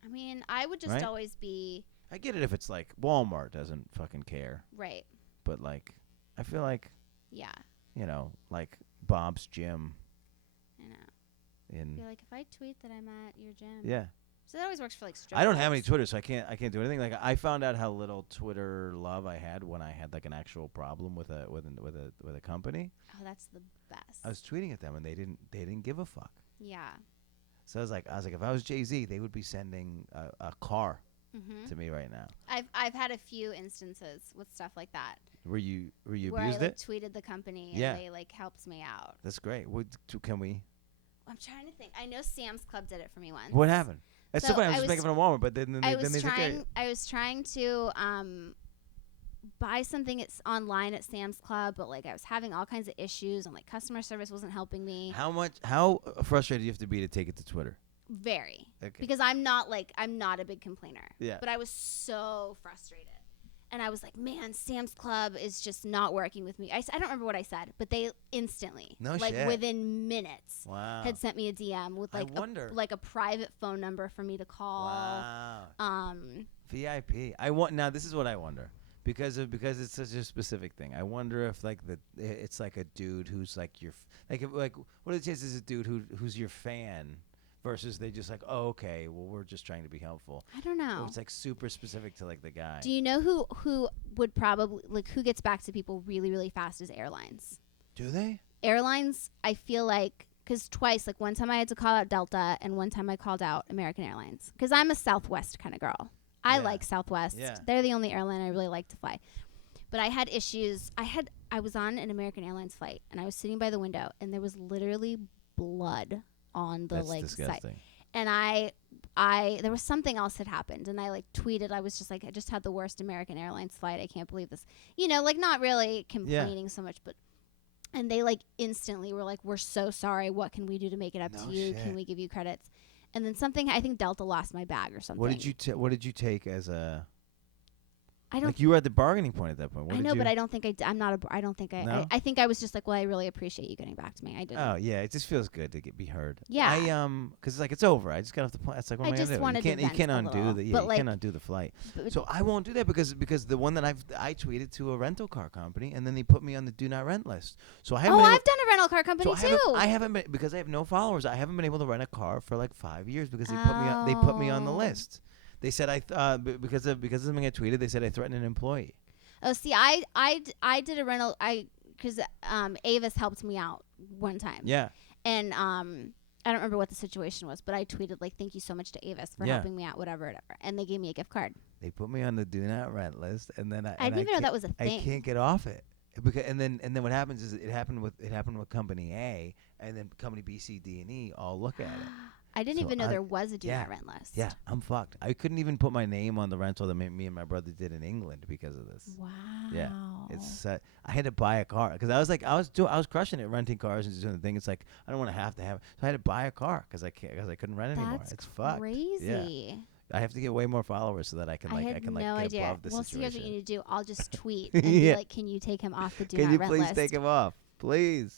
I mean, I would just always be. I get it if it's like Walmart doesn't fucking care. Right. But like, I feel like. Yeah. Like Bob's Gym. I know. You're like, if I tweet that I'm at your gym. Yeah. So that always works for like strip I don't clubs. have any Twitter, so I can't do anything. Like I found out how little Twitter love I had when I had like an actual problem with a company. Oh, that's the best. I was tweeting at them and they didn't give a fuck. Yeah. So I was like, if I was Jay-Z, they would be sending a car to me right now. I've had a few instances with stuff like that. Were you abused where I, like, it? tweeted the company and they like helped me out. That's great. Can we? I'm trying to think. I know Sam's Club did it for me once. What happened? That's so funny. I was just making fun of Walmart, but then they took care. I was trying to buy something online at Sam's Club, but like I was having all kinds of issues and like customer service wasn't helping me. How frustrated do you have to be to take it to Twitter? Very. Okay. Because I'm not a big complainer. Yeah. But I was so frustrated. And I was like, man, Sam's Club is just not working with me. I don't remember what I said, but they instantly, within minutes, had sent me a DM with like a private phone number for me to call. Wow. VIP. Now this is what I wonder. Because it's such a specific thing. I wonder if it's like a dude who's like your what are the chances a dude who's your fan versus they just like, oh, okay, well, we're just trying to be helpful. I don't know. It's like super specific to like the guy. Do you know who would probably who gets back to people really, really fast is airlines. Do they? Airlines, I feel like, because twice, like one time I had to call out Delta and one time I called out American Airlines because I'm a Southwest kind of girl. I like Southwest. Yeah. They're the only airline I really like to fly. But I had issues. I was on an American Airlines flight and I was sitting by the window and there was literally blood on the That's disgusting. side. And I there was something else that happened, and I like tweeted. I was just like, I just had the worst American Airlines flight. I can't believe this. Like not really complaining so much, but. And they like instantly were like, we're so sorry. What can we do to make it up to you? Can we give you credits? And then something, I think Delta lost my bag or something. What did you take as a? I don't. Like you were at the bargaining point at that point. I know, but I don't think I'm not a. I don't think I. No? I think I was just like, well, I really appreciate you getting back to me. I didn't. Oh yeah, it just feels good to be heard. Yeah. Because like it's over. I just got off the plane. It's like what am I just gonna do? wanted You can't a undo little, the. but You like, can't undo the flight. So I won't do that because the one that I tweeted to a rental car company and then they put me on the do not rent list. So I haven't. I've done a rental car company too. I haven't been because I have no followers. I haven't been able to rent a car for like 5 years because they put me on the list. They said because of something I tweeted. They said I threatened an employee. Oh, see, I did a rental. Because Avis helped me out one time. Yeah. And I don't remember what the situation was, but I tweeted like, "Thank you so much to Avis for helping me out, whatever." And they gave me a gift card. They put me on the do not rent list, and then I didn't even know that was a thing. I can't get off it because and then what happens is it happened with company A, and then company B, C, D, and E all look at it. I didn't even know there was a do not rent list. Yeah, I'm fucked. I couldn't even put my name on the rental that me and my brother did in England because of this. Wow. Yeah, it's I had to buy a car because I was crushing it renting cars and just doing the thing. It's like I don't want to have it, so I had to buy a car because I couldn't rent anymore. It's fucked. Crazy. Yeah. I have to get way more followers so that I can no get idea. above the situation. See, here's what you need to do. I'll just tweet and be like, "Can you take him off the do not rent list?" Can you please take him off, please?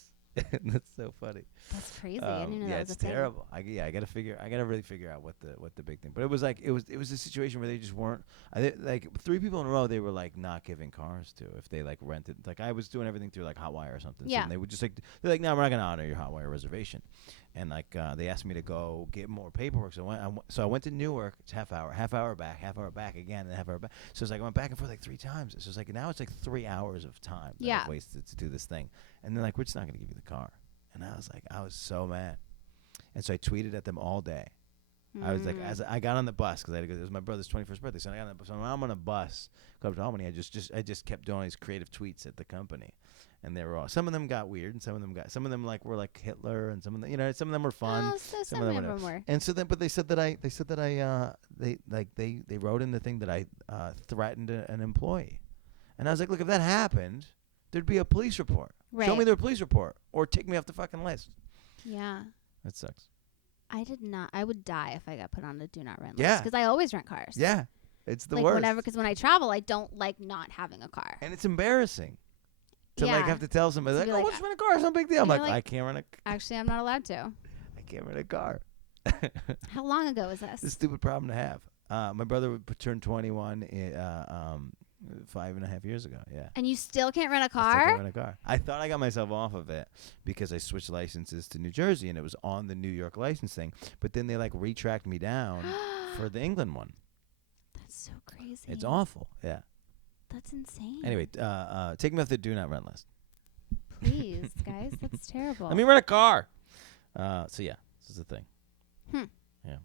That's so funny. That's crazy. I didn't know that was a thing. It's terrible. I gotta really figure out what the big thing. But it was a situation where they just weren't. Like 3 people in a row, they were like not giving cars to if they like rented. Like I was doing everything through like Hotwire or something. Yeah. So they would just they're like, no, we're not gonna honor your Hotwire reservation. And like they asked me to go get more paperwork. So I went to Newark. It's half hour back again, and half hour back. So it's like I went back and forth like 3 times. So it's like now it's like 3 hours of time that I've wasted to do this thing. And they're like, we're just not gonna give you the car. And I was so mad. And so I tweeted at them all day. I was like, as I got on the bus, because it was my brother's 21st birthday. So I got on the bus. So I'm on a bus, come to Albany. I just kept doing these creative tweets at the company. And they were all, some of them got weird, and some of them like were like Hitler, and some of them, some of them were fun. Oh, so some of them were. And so then, but they said that they wrote in the thing that I threatened an employee. And I was like, look, if that happened, there'd be a police report. Right. Show me their police report or take me off the fucking list. Yeah. That sucks. I did not. I would die if I got put on the do not rent list because I always rent cars. Yeah. It's the worst. Because when I travel, I don't like not having a car. And it's embarrassing to like have to tell somebody like, we'll just rent a car. It's no big deal. I'm like, I can't rent a car. Actually, I'm not allowed to. I can't rent a car. How long ago was this? It's a stupid problem to have. My brother turned 21 5.5 years ago. Yeah. And you still can't rent a car? I still can't rent a car. I thought I got myself off of it because I switched licenses to New Jersey and it was on the New York license thing. But then they like retracked me down for the England one. That's so crazy. It's awful. Yeah. That's insane. Anyway, take me off the do not rent list. Please, guys, that's terrible. Let me rent a car. So yeah, this is the thing. Yeah.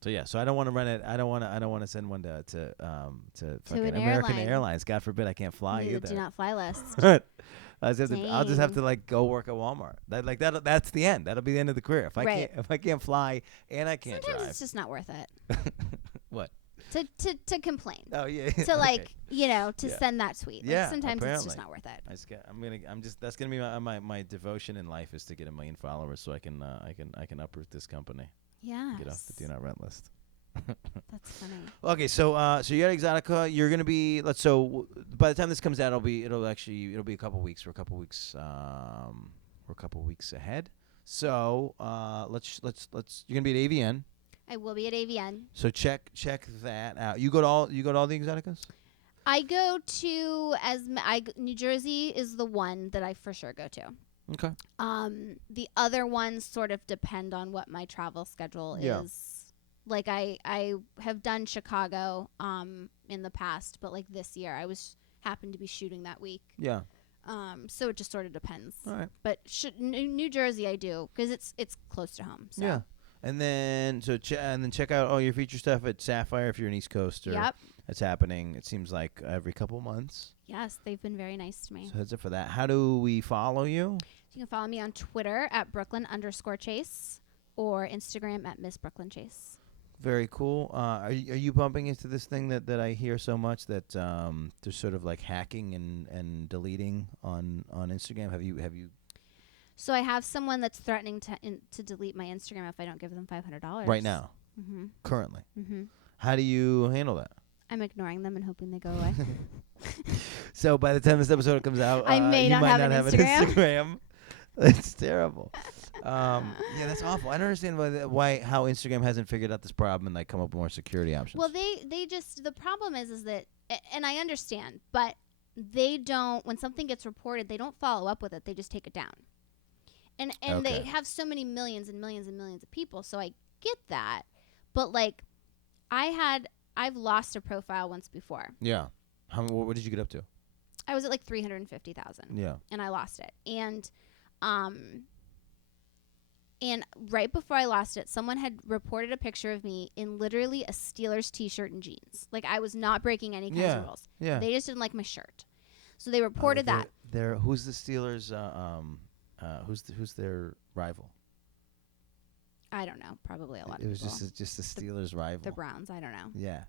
So yeah, so I don't want to rent it. I don't want to send one to fucking American Airlines. God forbid I can't fly either. Do not fly list. I'll just have to like go work at Walmart. That's the end. That'll be the end of the career. If I can't fly and I can't Sometimes drive. it's just not worth it. What? To complain. Oh yeah. To like send that tweet. Like, yeah. Sometimes apparently. it's just not worth it. That's gonna be my devotion in life is to get 1 million followers so I can uproot this company. Yeah. Get off the do not rent list. That's funny. Okay, so you're at Exxxotica. You're gonna be by the time this comes out, it'll be a couple weeks. We're a couple weeks ahead. So let's you're gonna be at AVN. I will be at AVN. So check that out. You go to all the Exxxoticas? I go to New Jersey is the one that I for sure go to. Okay. The other ones sort of depend on what my travel schedule is. Like I have done Chicago in the past, but like this year I happened to be shooting that week. Yeah. So it just sort of depends. All right. But New Jersey I do because it's close to home. So. Yeah. And then check out all your feature stuff at Sapphire if you're an East Coaster. Yep. That's happening. It seems like every couple months. Yes, they've been very nice to me. So heads up for that. How do we follow you? You can follow me on Twitter at Brooklyn_Chase or Instagram at Miss BrooklynChase. Very cool. Are you bumping into this thing that I hear so much that there's sort of like hacking and deleting on Instagram? Have you So I have someone that's threatening to delete my Instagram if I don't give them $500 right now, Mm-hmm. currently? Mm-hmm. How do you handle that? I'm ignoring them and hoping they go away. So by the time this episode comes out, I may you not might have not an have an Instagram. Instagram. That's terrible. Yeah, that's awful. I don't understand why how Instagram hasn't figured out this problem and like come up with more security options. Well, they just the problem is that, and I understand, but they don't. When something gets reported, they don't follow up with it. They just take it down. And Okay. they have so many millions and millions and millions of people, so I get that. But like, I've lost a profile once before. Yeah. What did you get up to? I was at like 350,000. Yeah. And I lost it. And right before I lost it, someone had reported a picture of me in literally a Steelers t-shirt and jeans. Like I was not breaking any kinds of rules. Yeah. They just didn't like my shirt. So they reported that. Who's the Steelers? Who's their rival? I don't know. Probably a lot of It was people. just the Steelers' rival. The Browns. I don't know. Yeah.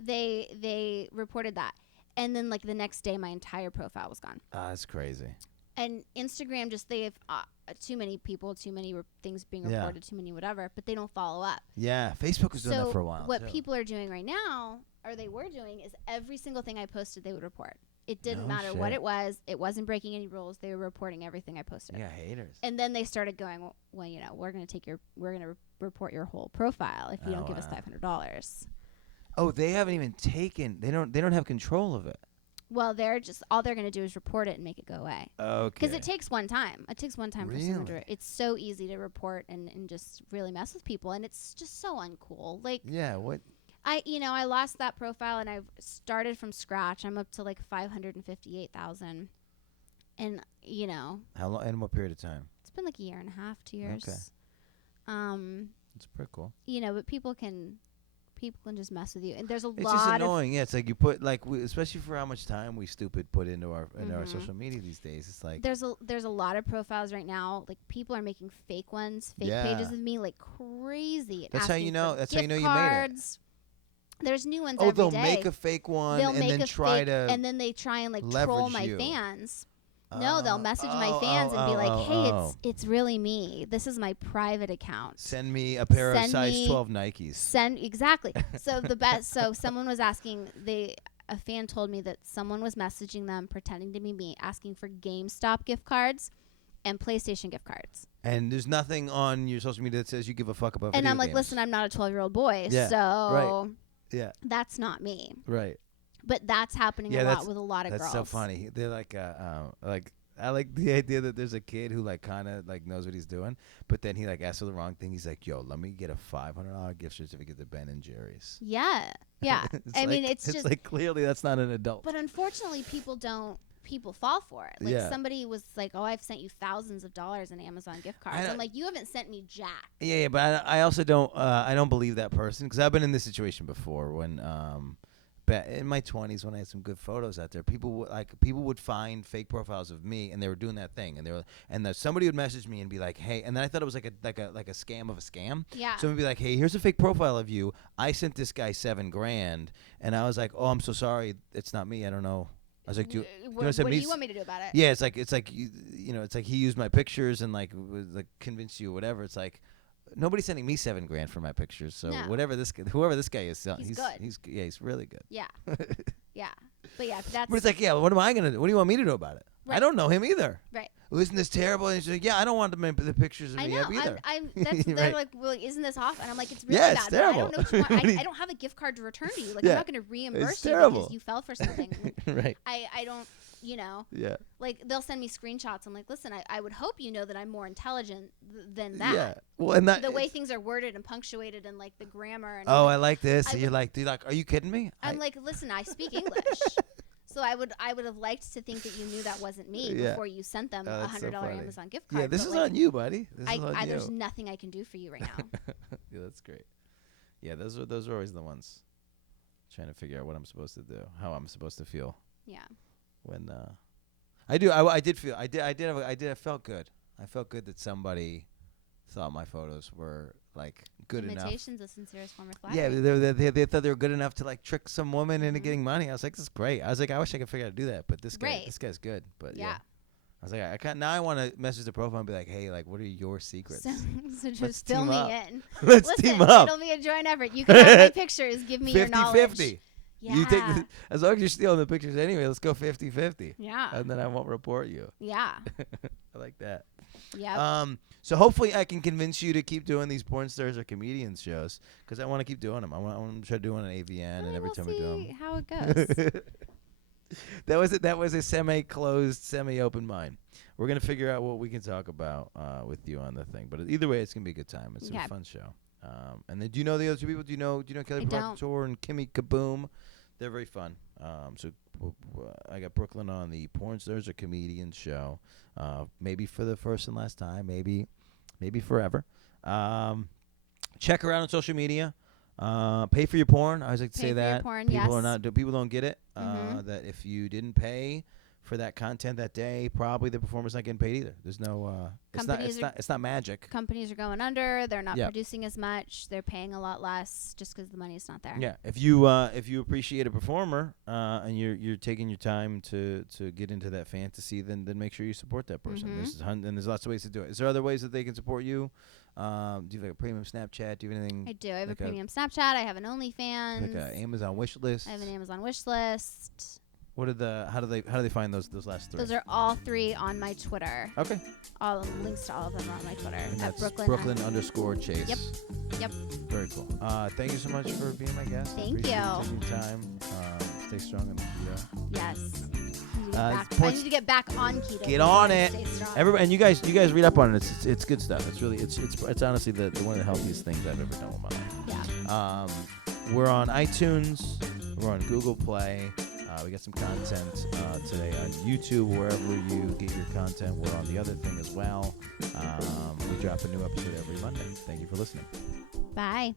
They reported that. And then like the next day, my entire profile was gone. That's crazy. And Instagram they have too many people, too many things being reported, too many whatever, but they don't follow up. Yeah, Facebook was doing that for a while. What too. people are doing right now, or they were doing, is every single thing I posted, they would report. It didn't No matter shit. what it was. It wasn't breaking any rules. They were reporting everything I posted. Yeah, haters. And then they started going, well, you know, we're going to report your whole profile if you don't give us $500. Oh, they haven't even taken. They don't have control of it. Well, all they're going to do is report it and make it go away. Okay. Because it takes one time. It takes one time for someone to. Really? It's so easy to report and just really mess with people, and it's just so uncool. Like Yeah. What? I lost that profile and I've started from scratch. I'm up to like 558,000, and How long? In what period of time? it's been like a year and a half, 2 years. Okay. That's pretty cool. But people can just mess with you, and there's a It's lot just of annoying. Yeah, it's like you put especially for how much time we stupid put into our Mhm. social media these days. It's like there's a lot of profiles right now. Like people are making fake ones, fake Yeah. pages of me, like crazy. and That's how asking you know. for That's how you gift know you made it. cards. There's new ones Oh, every they'll day. make a fake one They'll and make then a try fake, to and then they try and like leverage troll my you. fans. No, they'll message my oh, fans and be like, oh, "Hey, oh. it's really me. This is my private account. Send me a pair of Send size me- 12 Nikes. Send exactly." So so someone was asking. A fan told me that someone was messaging them, pretending to be me, asking for GameStop gift cards and PlayStation gift cards. And there's nothing on your social media that says you give a fuck about And video I'm like, games. "Listen, I'm not a 12-year-old boy, Yeah, so Yeah, that's not me." right. But that's happening Yeah, a that's- lot with a lot of That's girls. so funny. They're like I like the idea that there's a kid who like kind of like knows what he's doing, but then he like asks for the wrong thing. He's like, "Yo, let me get a $500 gift certificate to Ben and Jerry's." Yeah, yeah. I mean, it's just like clearly that's not an adult. But unfortunately, people fall for it. Like Yeah. somebody was like, "Oh, I've sent you thousands of dollars in Amazon gift cards." I'm like, "You haven't sent me jack." Yeah, but I also don't believe that person because I've been in this situation before when in my 20s when I had some good photos out there, people would find fake profiles of me and they were doing that thing and somebody would message me and be like, "Hey," and then I thought it was like a scam of a scam. Yeah. So would be like, "Hey, here's a fake profile of you. I sent this guy $7,000," and I was like, "Oh, I'm so sorry. It's not me. I don't know." I was like, "Do you what know do you want me to do about it? Yeah, it's like it's like he used my pictures and like was like convinced you or whatever. It's like nobody's sending me $7,000 for my pictures. So No. whoever this guy is, He's good. He's really good. Yeah. Yeah. But yeah, that's But it's like, yeah, what am I gonna do? What do you want me to do about it? I Right. don't know him either. right. Well, isn't this terrible? And she's like, yeah, I don't want the pictures of I me know. up either. They're Right. like, "Well, isn't this off?" And I'm like, "It's really Yeah, bad. it's but I don't terrible. know what you want. I don't have a gift card to return to you. Like, Yeah. I'm not going to reimburse you terrible. because you fell for something. Right. I don't. Yeah. Like they'll send me screenshots. I'm like, "Listen, I would hope you know that I'm more intelligent than that." Yeah. Well, and that The way things are worded and punctuated and like the grammar. And Oh, like, I like this. I And you're would- like, are you kidding me? I'm like, "Listen, I speak English." So I would have liked to think that you knew that wasn't me Yeah. before you sent them Oh, a that's so $100 funny. Amazon gift card. yeah, this but, is like, on you, buddy. This is on you. there's nothing I can do for you right now. Yeah, that's great. Yeah, those are always the ones. Trying to figure out what I'm supposed to do, how I'm supposed to feel Yeah. when I felt good. I felt good that somebody thought my photos were like good enough. Imitation's a sincerest form of flattery. Yeah, they thought they were good enough to like trick some woman into getting money. I was like, this is great. I was like, I wish I could figure out how to do that, but this guy's good. But yeah. I was like, now I want to message the profile and be like, hey, like, what are your secrets? So just fill me in. Let's team up. It'll be a joint effort. You can have my pictures. Give me your knowledge. 50-50. Yeah. You take as long as you're stealing the pictures anyway, let's go 50-50. Yeah. And then I won't report you. Yeah. I like that. Yeah. So hopefully I can convince you to keep doing these porn stars or comedians shows because I want to keep doing them. I want to try doing an AVN and every time we do them. How it goes. That was a semi-closed, semi-open mind. We're gonna figure out what we can talk about with you on the thing. But either way, it's gonna be a good time. It's a fun show. And then, do you know the other two people? Do you know Kelly Proctor and Kimmy Kaboom? They're very fun. So I got Brooklyn on the Porn Stars or Comedians show. Maybe for the first and last time. Maybe forever. Check her out on social media. Pay for your porn. I always like to say that. People don't get it. That if you didn't pay for that content that day, probably the performer's not getting paid either. There's no it's not magic. Companies are going under. They're not producing as much. They're paying a lot less just because the money's not there. Yeah. If you appreciate a performer and you're taking your time to get into that fantasy, then make sure you support that person. There's lots of ways to do it. Is there other ways that they can support you? Do you have like a premium Snapchat? Do you have anything? I do. I have a premium Snapchat. I have an OnlyFans. Like an Amazon wish list. I have an Amazon wish list. What are how do they find those last three? Those are all three on my Twitter. Okay. All links to all of them are on my Twitter. And at that's Brooklyn_Chase. Yep. Very cool. Thank you so much for being my guest. Thank you. Taking your time. Stay strong in the keto. Yes. I need to get back on keto. Get on it. Everybody, and you guys read up on it. It's good stuff. It's really it's honestly the one of the healthiest things I've ever done with my life. Yeah. We're on iTunes. We're on Google Play. We got some content today on YouTube, wherever you get your content. We're on the other thing as well. We drop a new episode every Monday. Thank you for listening. Bye.